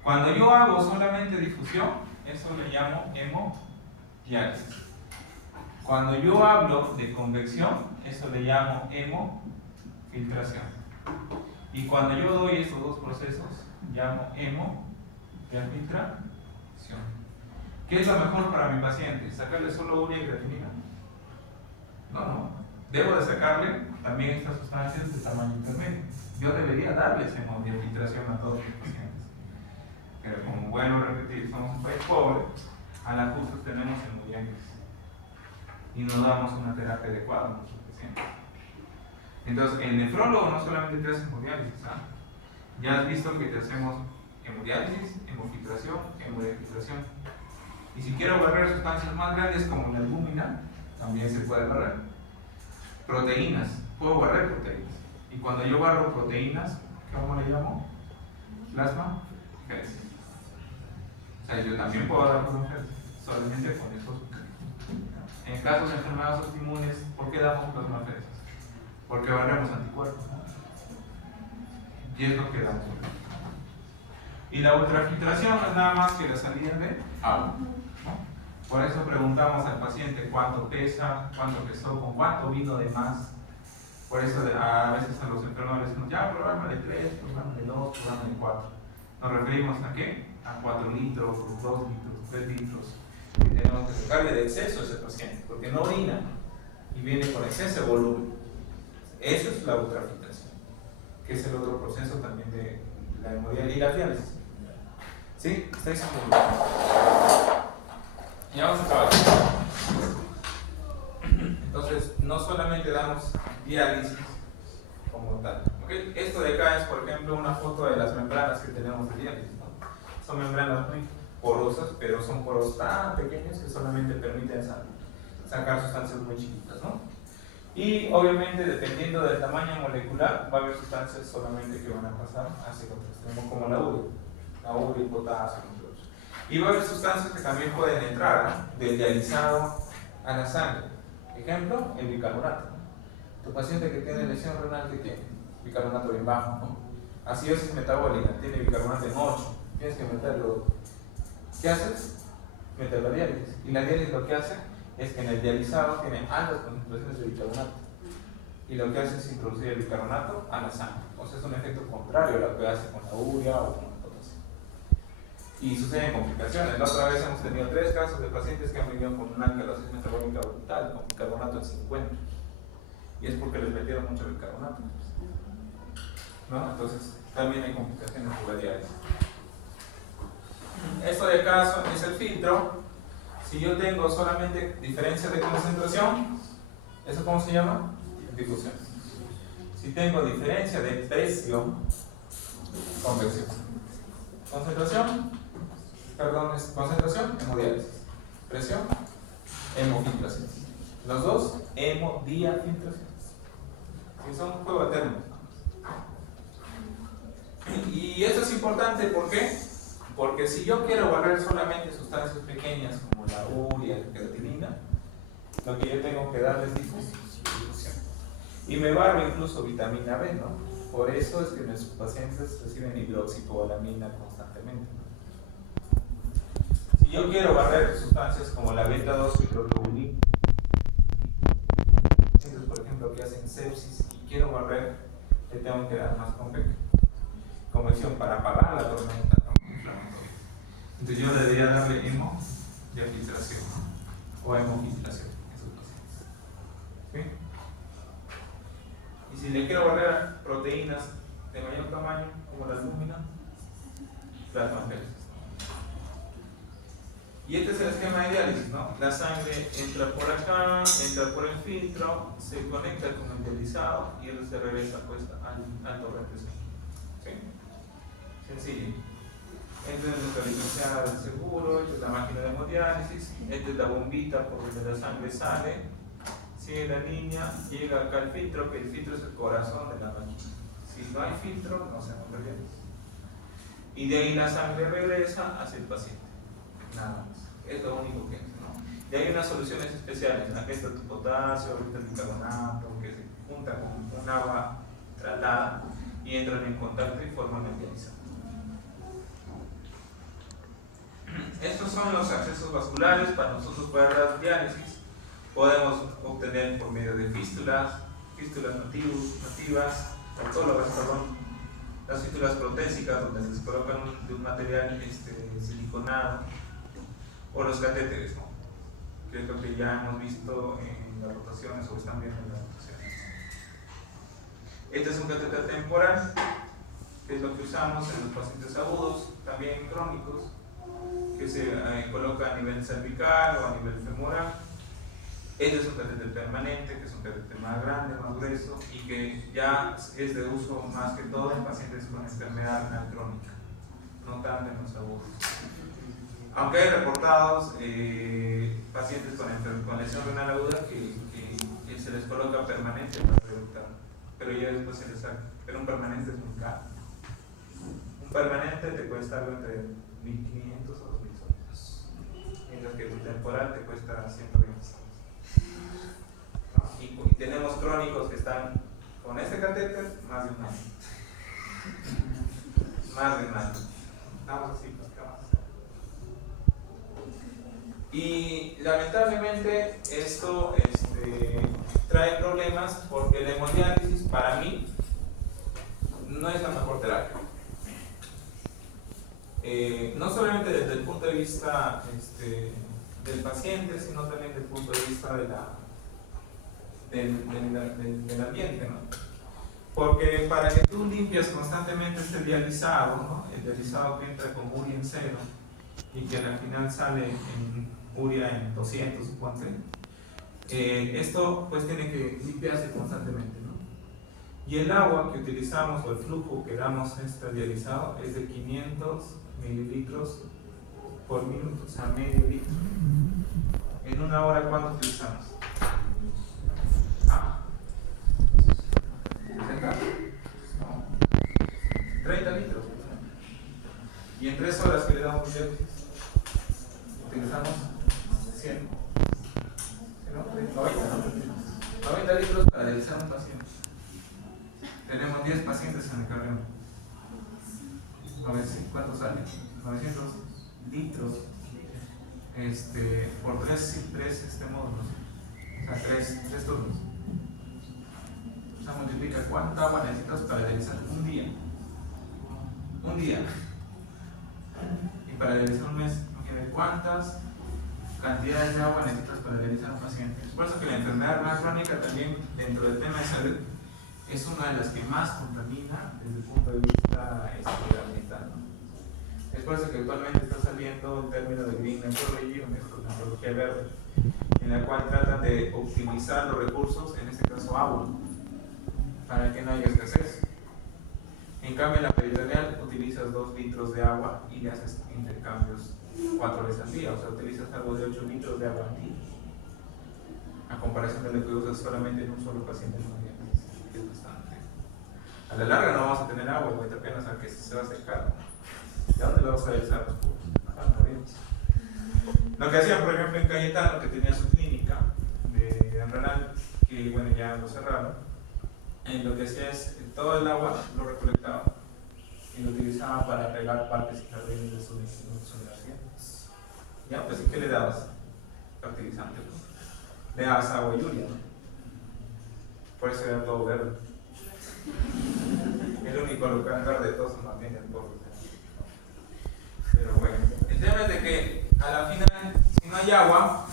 Cuando yo hago solamente difusión, eso le llamo hemodiálisis. Cuando yo hablo de convección, eso le llamo hemofiltración. Y cuando yo doy estos dos procesos, llamo hemofiltración. ¿Qué es lo mejor para mi paciente? ¿Sacarle solo urea y creatinina? No. Debo de sacarle también estas sustancias de tamaño intermedio. Yo debería darles hemofiltración a todos mis pacientes. Pero como vuelvo a repetir, somos un país pobre, a la justa tenemos hemodiálisis. Y no damos una terapia adecuada a nuestros pacientes. Entonces, el nefrólogo no solamente te hace hemodiálisis, ya has visto que te hacemos hemodiálisis, hemofiltración, hemodiafiltración. Y si quiero barrer sustancias más grandes como la albúmina, también se puede barrer. Proteínas, puedo barrer proteínas. Y cuando yo barro proteínas, ¿cómo le llamo? Plasmaféresis. O sea, yo también puedo dar plasmaféresis, solamente con esos. En casos de enfermedades autoinmunes, ¿por qué damos plasmaféresis? Porque barremos anticuerpos. Y es lo que damos. Y la ultrafiltración es nada más que la salida de agua. Por eso preguntamos al paciente cuánto pesa, cuánto pesó, con cuánto vino de más. Por eso a veces a los enfermos les decimos, ya, programa de 3, programa de 2, programa de 4. ¿Nos referimos a qué? A 4 litros, 2 litros, 3 litros. Y tenemos que sacarle de exceso a ese paciente, porque no orina y viene con exceso de volumen. Eso es la ultrafiltración, que es el otro proceso también de la hemodiálisis y la diálisis. ¿Sí? ¿Estáis seguros? Ya vamos a acabar. Entonces, no solamente damos diálisis como tal. ¿Okay? Esto de acá es, por ejemplo, una foto de las membranas que tenemos de diálisis, ¿no? Son membranas muy porosas, pero son poros tan pequeños que solamente permiten sacar sustancias muy chiquitas, ¿no? Y obviamente, dependiendo del tamaño molecular, va a haber sustancias solamente que van a pasar hacia el otro extremo, como la urea, el potasio, entre otros. Y va a haber sustancias que también pueden entrar del dializado a la sangre. Ejemplo, el bicarbonato. Tu paciente que tiene lesión renal, que tiene bicarbonato bien bajo, ¿no? Acidosis metabólica, tiene bicarbonato en 8, tienes que meterlo. ¿Qué haces? Meter la diálisis. Y la diálisis lo que hace es que en el dializado tiene altas concentraciones de bicarbonato. Y lo que hace es introducir el bicarbonato a la sangre. O sea, es un efecto contrario a lo que hace con la urea o con el potasio. Y suceden complicaciones. La otra vez hemos tenido 3 casos de pacientes que han venido con una alcalosis metabólica brutal, con bicarbonato en 50. Y es porque les metieron mucho bicarbonato, ¿no? Entonces, también hay complicaciones por la diálisis. Esto de acá es el filtro. Si yo tengo solamente diferencia de concentración, ¿eso cómo se llama? Difusión. Si tengo diferencia de presión, convección. Concentración, hemodiálisis. Presión, hemofiltración. Los dos, hemodiafiltración. Que son un juego de términos. Y esto es importante, ¿por qué? Porque si yo quiero barrer solamente sustancias pequeñas como la urea, la creatinina, lo que yo tengo que darles es difusión. Y me barro incluso vitamina B, ¿no? Por eso es que nuestros pacientes reciben hidroxicobalamina constantemente, ¿no? Si yo quiero barrer sustancias como la beta-2-hidroglobulina, por ejemplo, que hacen sepsis y quiero barrer, le tengo que dar más convección para apagar la tormenta, ¿no? Inflamatoria. Entonces yo debería darle hemodiafiltración, ¿no? O hemofiltración en sus pacientes. ¿Sí? Y si le quiero barrer proteínas de mayor tamaño, como la albúmina, plasmaféresis. Y este es el esquema de diálisis, ¿no? La sangre entra por acá, entra por el filtro, se conecta con el dializado y él se regresa pues al torrente sanguíneo. ¿Sí? Sencillo. Esta es nuestra licenciada del seguro, esta es la máquina de hemodiálisis, esta es la bombita por donde la sangre sale, sigue la línea, llega acá al filtro, que el filtro es el corazón de la máquina. Si no hay filtro, no se mueve bien. Y de ahí la sangre regresa hacia el paciente. Nada más. Es lo único que es, ¿no? Y hay unas soluciones especiales, en la que está el potasio, ahorita el bicarbonato, que se junta con un agua tratada y entran en contacto y forman el dializante. Estos son los accesos vasculares para nosotros poder dar diálisis. Podemos obtener por medio de fístulas nativas, autólogas, perdón, las fístulas protésicas donde se les colocan de un material siliconado, o los catéteres, ¿no? Que es lo que ya hemos visto en las rotaciones o están viendo en las rotaciones. Este es un catéter temporal, que es lo que usamos en los pacientes agudos, también crónicos, que se coloca a nivel cervical o a nivel femoral. Este es un catéter permanente, que es un catéter más grande, más grueso y que ya es de uso más que todo en pacientes con enfermedad renal crónica, no tanto en los agudos. Aunque hay reportados pacientes con lesión renal aguda que se les coloca permanente para reductar, pero ya después se les saca. Pero un permanente es muy caro. Un permanente te cuesta algo entre 1.500 o 2.000 soles, mientras que un temporal te cuesta 120 soles. ¿No? Y tenemos crónicos que están con este catéter más de un año. Más de un año. Estamos así, pues, ¿qué vamos a hacer? Y lamentablemente esto trae problemas porque la hemodiálisis para mí no es la mejor terapia. No solamente desde el punto de vista del paciente, sino también desde el punto de vista del ambiente, ¿no? Porque para que tú limpias constantemente este dializado, ¿no? El dializado que entra con uria en 0 y que al final sale en uria en 200, suponte, esto pues tiene que limpiarse constantemente, ¿no? Y el agua que utilizamos o el flujo que damos a este dializado es de 500 mililitros por minuto, o sea, medio litro. En una hora, ¿cuánto utilizamos? 30 litros. Y en 3 horas que le damos diálisis, utilizamos 100. 90 litros para dializar un paciente. Tenemos 10 pacientes en el cardiólogo. ¿Cuánto sale? 900 litros por 3 módulos. O sea, 3 turnos. O sea, multiplica cuánta agua necesitas para dializar un día. Un día. Y para dializar un mes, ¿cuántas cantidades de agua necesitas para dializar un paciente? Es por eso que la enfermedad renal crónica también, dentro del tema de salud, es una de las que más contamina desde el punto de vista ambiental, ¿no? Es por eso que actualmente está saliendo el término de green nephrology, o nephrología verde, en la cual tratan de optimizar los recursos, en este caso agua, para que no haya escasez. En cambio, en la peritoneal utilizas 2 litros de agua y le haces intercambios 4 veces al día, o sea, utilizas algo de 8 litros de agua al día, a comparación de lo que usas solamente en un solo paciente con diabetes, que es bastante. A la larga no vamos a tener agua, porque apenas a que se va a secar. ¿De dónde lo vamos a realizar? Lo que hacían, por ejemplo, en Cayetano, que tenía su clínica de renal, que bueno, ya lo cerraron, lo que hacía es todo el agua lo recolectaba y lo utilizaba para regar parques y jardines de su universidad. Ya, pues, ¿y qué le dabas? Fertilizante, ¿no? Le dabas agua y urea, ¿no? Por eso era todo verde. El único lugar verde de todos se mantiene el polvo. Pero bueno, el tema es de que a la final, si no hay agua,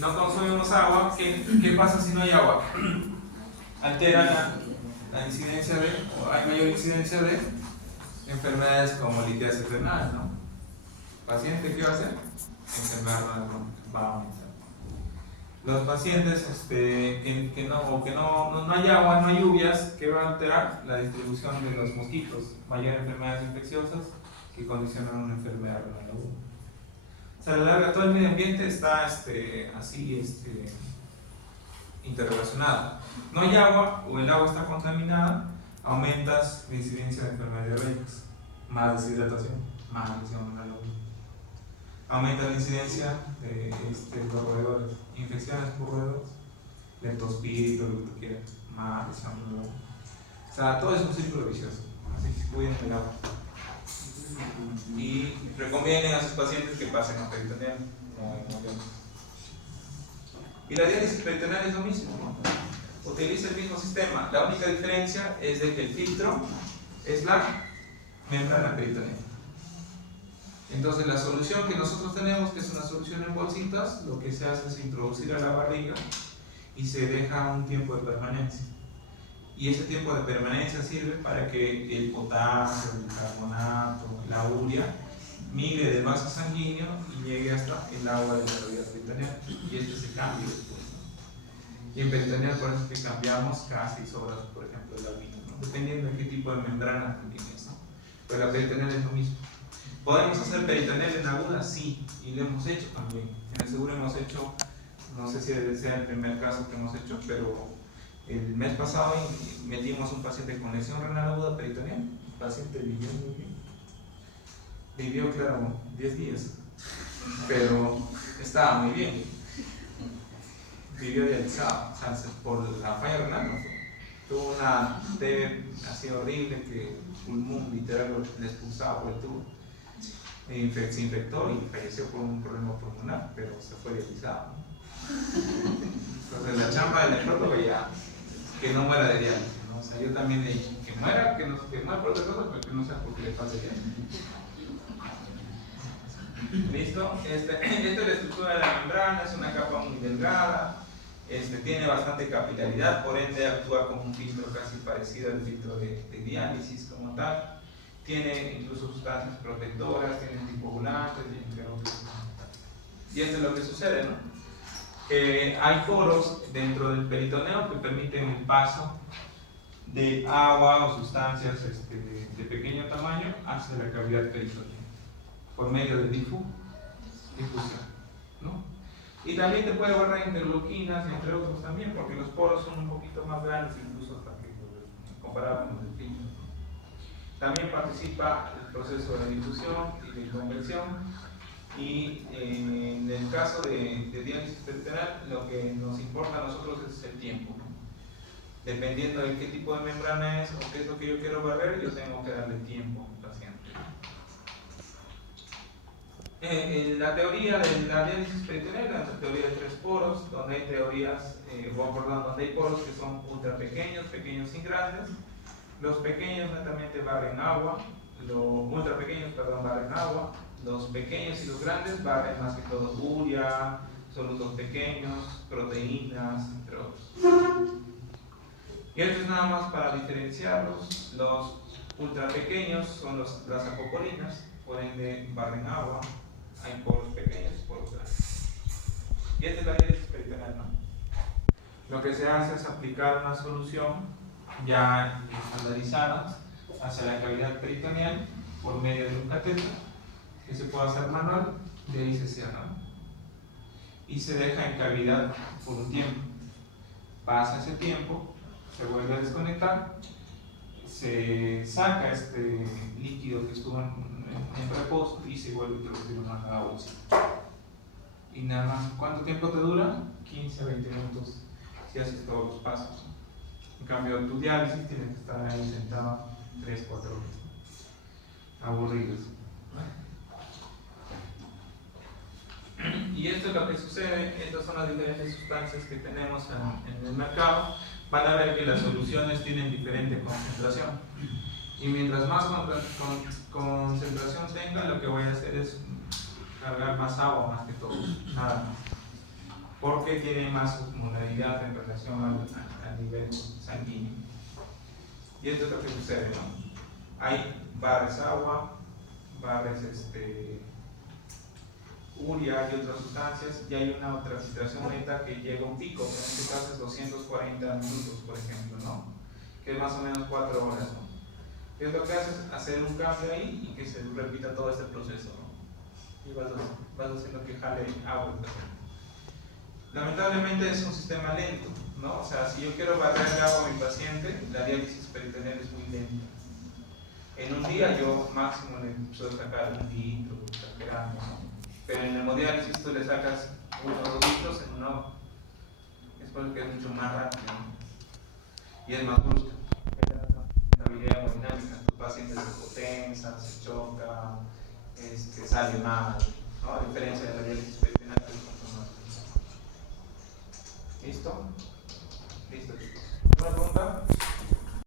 no consumimos agua. ¿Qué pasa si no hay agua? Altera la incidencia o hay mayor incidencia de enfermedades como litiasis renal, ¿no? ¿Paciente qué va a hacer? Enfermedad renal va a aumentar. Los pacientes que no hay agua, no hay lluvias, ¿qué va a alterar? La distribución de los mosquitos, mayor enfermedades infecciosas que condicionan una enfermedad renal aguda. O sea, a la larga todo el medio ambiente está así interrelacionado. No hay agua o el agua está contaminada, aumentas la incidencia de enfermedades diarreicas, más deshidratación, más lesión renal aguda. Aumenta la incidencia de los roedores, infecciones por roedores, leptospira, lo que tú quieras, más lesión renal aguda. O sea, todo es un círculo vicioso, así que cuiden el agua. Y recomienden a sus pacientes que pasen a peritoneal, como yo. Y la diálisis peritoneal es lo mismo, ¿no? Utiliza el mismo sistema. La única diferencia es de que el filtro es la membrana peritoneal. Entonces la solución que nosotros tenemos, que es una solución en bolsitas, lo que se hace es introducir a la barriga y se deja un tiempo de permanencia. Y ese tiempo de permanencia sirve para que el potasio, el carbonato, la urea migre del vaso sanguíneo y llegue hasta el agua de la cavidad peritoneal. Y se cambia después, ¿no? Y en peritoneal por eso es que cambiamos casi sobras, por ejemplo, el albino, ¿no? Dependiendo de qué tipo de membrana tienes, ¿no? Pero la peritoneal es lo mismo. ¿Podemos hacer peritoneal en aguda? Sí, y lo hemos hecho también. En el seguro hemos hecho, no sé si sea el primer caso que hemos hecho, pero el mes pasado metimos un paciente con lesión renal aguda peritoneal. El paciente vivió muy bien. Vivió, claro, 10 días, pero estaba muy bien. Vivió dializado, o sea, por la falla renal no fue. Tuvo una TB así horrible que el pulmón literal le expulsaba por el tubo. Se infectó y falleció por un problema pulmonar, pero se fue dializado, ¿no? Entonces la chamba del nefrólogo ya, que no muera de diálisis, ¿no? O sea, yo también le he dicho que muera, que muera por otra cosa, pero que no sea porque le falte diálisis. ¿Listo? Esta es la estructura de la membrana, es una capa muy delgada, tiene bastante capilaridad, por ende actúa como un filtro casi parecido al filtro de diálisis como tal. Tiene incluso sustancias protectoras, tiene anticoagulantes, entre otros. Y esto es lo que sucede, ¿no? Que hay poros dentro del peritoneo que permiten el paso de agua o sustancias de pequeño tamaño hacia la cavidad peritoneal por medio de difusión, ¿no? Y también te puede guardar interleuquinas, entre otros también, porque los poros son un poquito más grandes, incluso hasta que comparado con los delfines. También participa el proceso de difusión y de conversión. Y en el caso de diálisis peritoneal, lo que nos importa a nosotros es el tiempo, ¿no? Dependiendo de qué tipo de membrana es o qué es lo que yo quiero barrer, yo tengo que darle tiempo al paciente. La teoría de la diálisis peritoneal es la teoría de 3 poros, donde hay donde hay poros que son ultra pequeños, pequeños y grandes. Los pequeños netamente barren agua, los ultra pequeños, perdón, barren agua. Los pequeños y los grandes barren más que todo urea, solutos pequeños, proteínas, entre otros. Y esto es nada más para diferenciarlos. Los ultra pequeños son las acoporinas, por ende barren agua. Hay poros pequeños y poros grandes. Y esta es la diálisis peritoneal, ¿no? Lo que se hace es aplicar una solución ya estandarizada hacia la cavidad peritoneal por medio de un catéter que se puede hacer manual, de ahí se cierra, ¿no? Y se deja en cavidad por un tiempo. Pasa ese tiempo, se vuelve a desconectar, se saca este líquido que estuvo en reposo y se vuelve a introducir una nueva bolsa. Y nada más, ¿cuánto tiempo te dura? 15 a 20 minutos si haces todos los pasos. En cambio, tu diálisis tienes que estar ahí sentado 3-4 horas. Aburridos. Y esto es lo que sucede, estas son las diferentes sustancias que tenemos en el mercado. Van a ver que las soluciones tienen diferente concentración. Y mientras más concentración tenga, lo que voy a hacer es cargar más agua más que todo, nada más. Porque tiene más osmolaridad en relación al nivel sanguíneo. Y esto es lo que sucede, ¿no? Hay barres agua, barres urea y otras sustancias, y hay una concentración neta que llega a un pico, que en este caso es 240 minutos, por ejemplo, ¿no? Que es más o menos 4 horas, ¿no? ¿Qué es lo que hace? Es hacer un cambio ahí y que se repita todo este proceso, ¿no? Y vas haciendo que jale agua. Lamentablemente es un sistema lento, ¿no? O sea, si yo quiero barrerle agua a mi paciente, la diálisis peritoneal es muy lenta. En un día yo máximo le puedo sacar 1 litro, exagerando, ¿no? Pero en hemodiálisis tú le sacas 1 o 2 litros en 1 hora. Es porque es mucho más rápido, ¿no? Y es más brusca. La habilidad hemodinámica, tu paciente se potencia, se choca, sale mal, ¿no? A diferencia de la diálisis peritoneal que es mucho más. ¿Listo? Listo, chicos. ¿Una pregunta?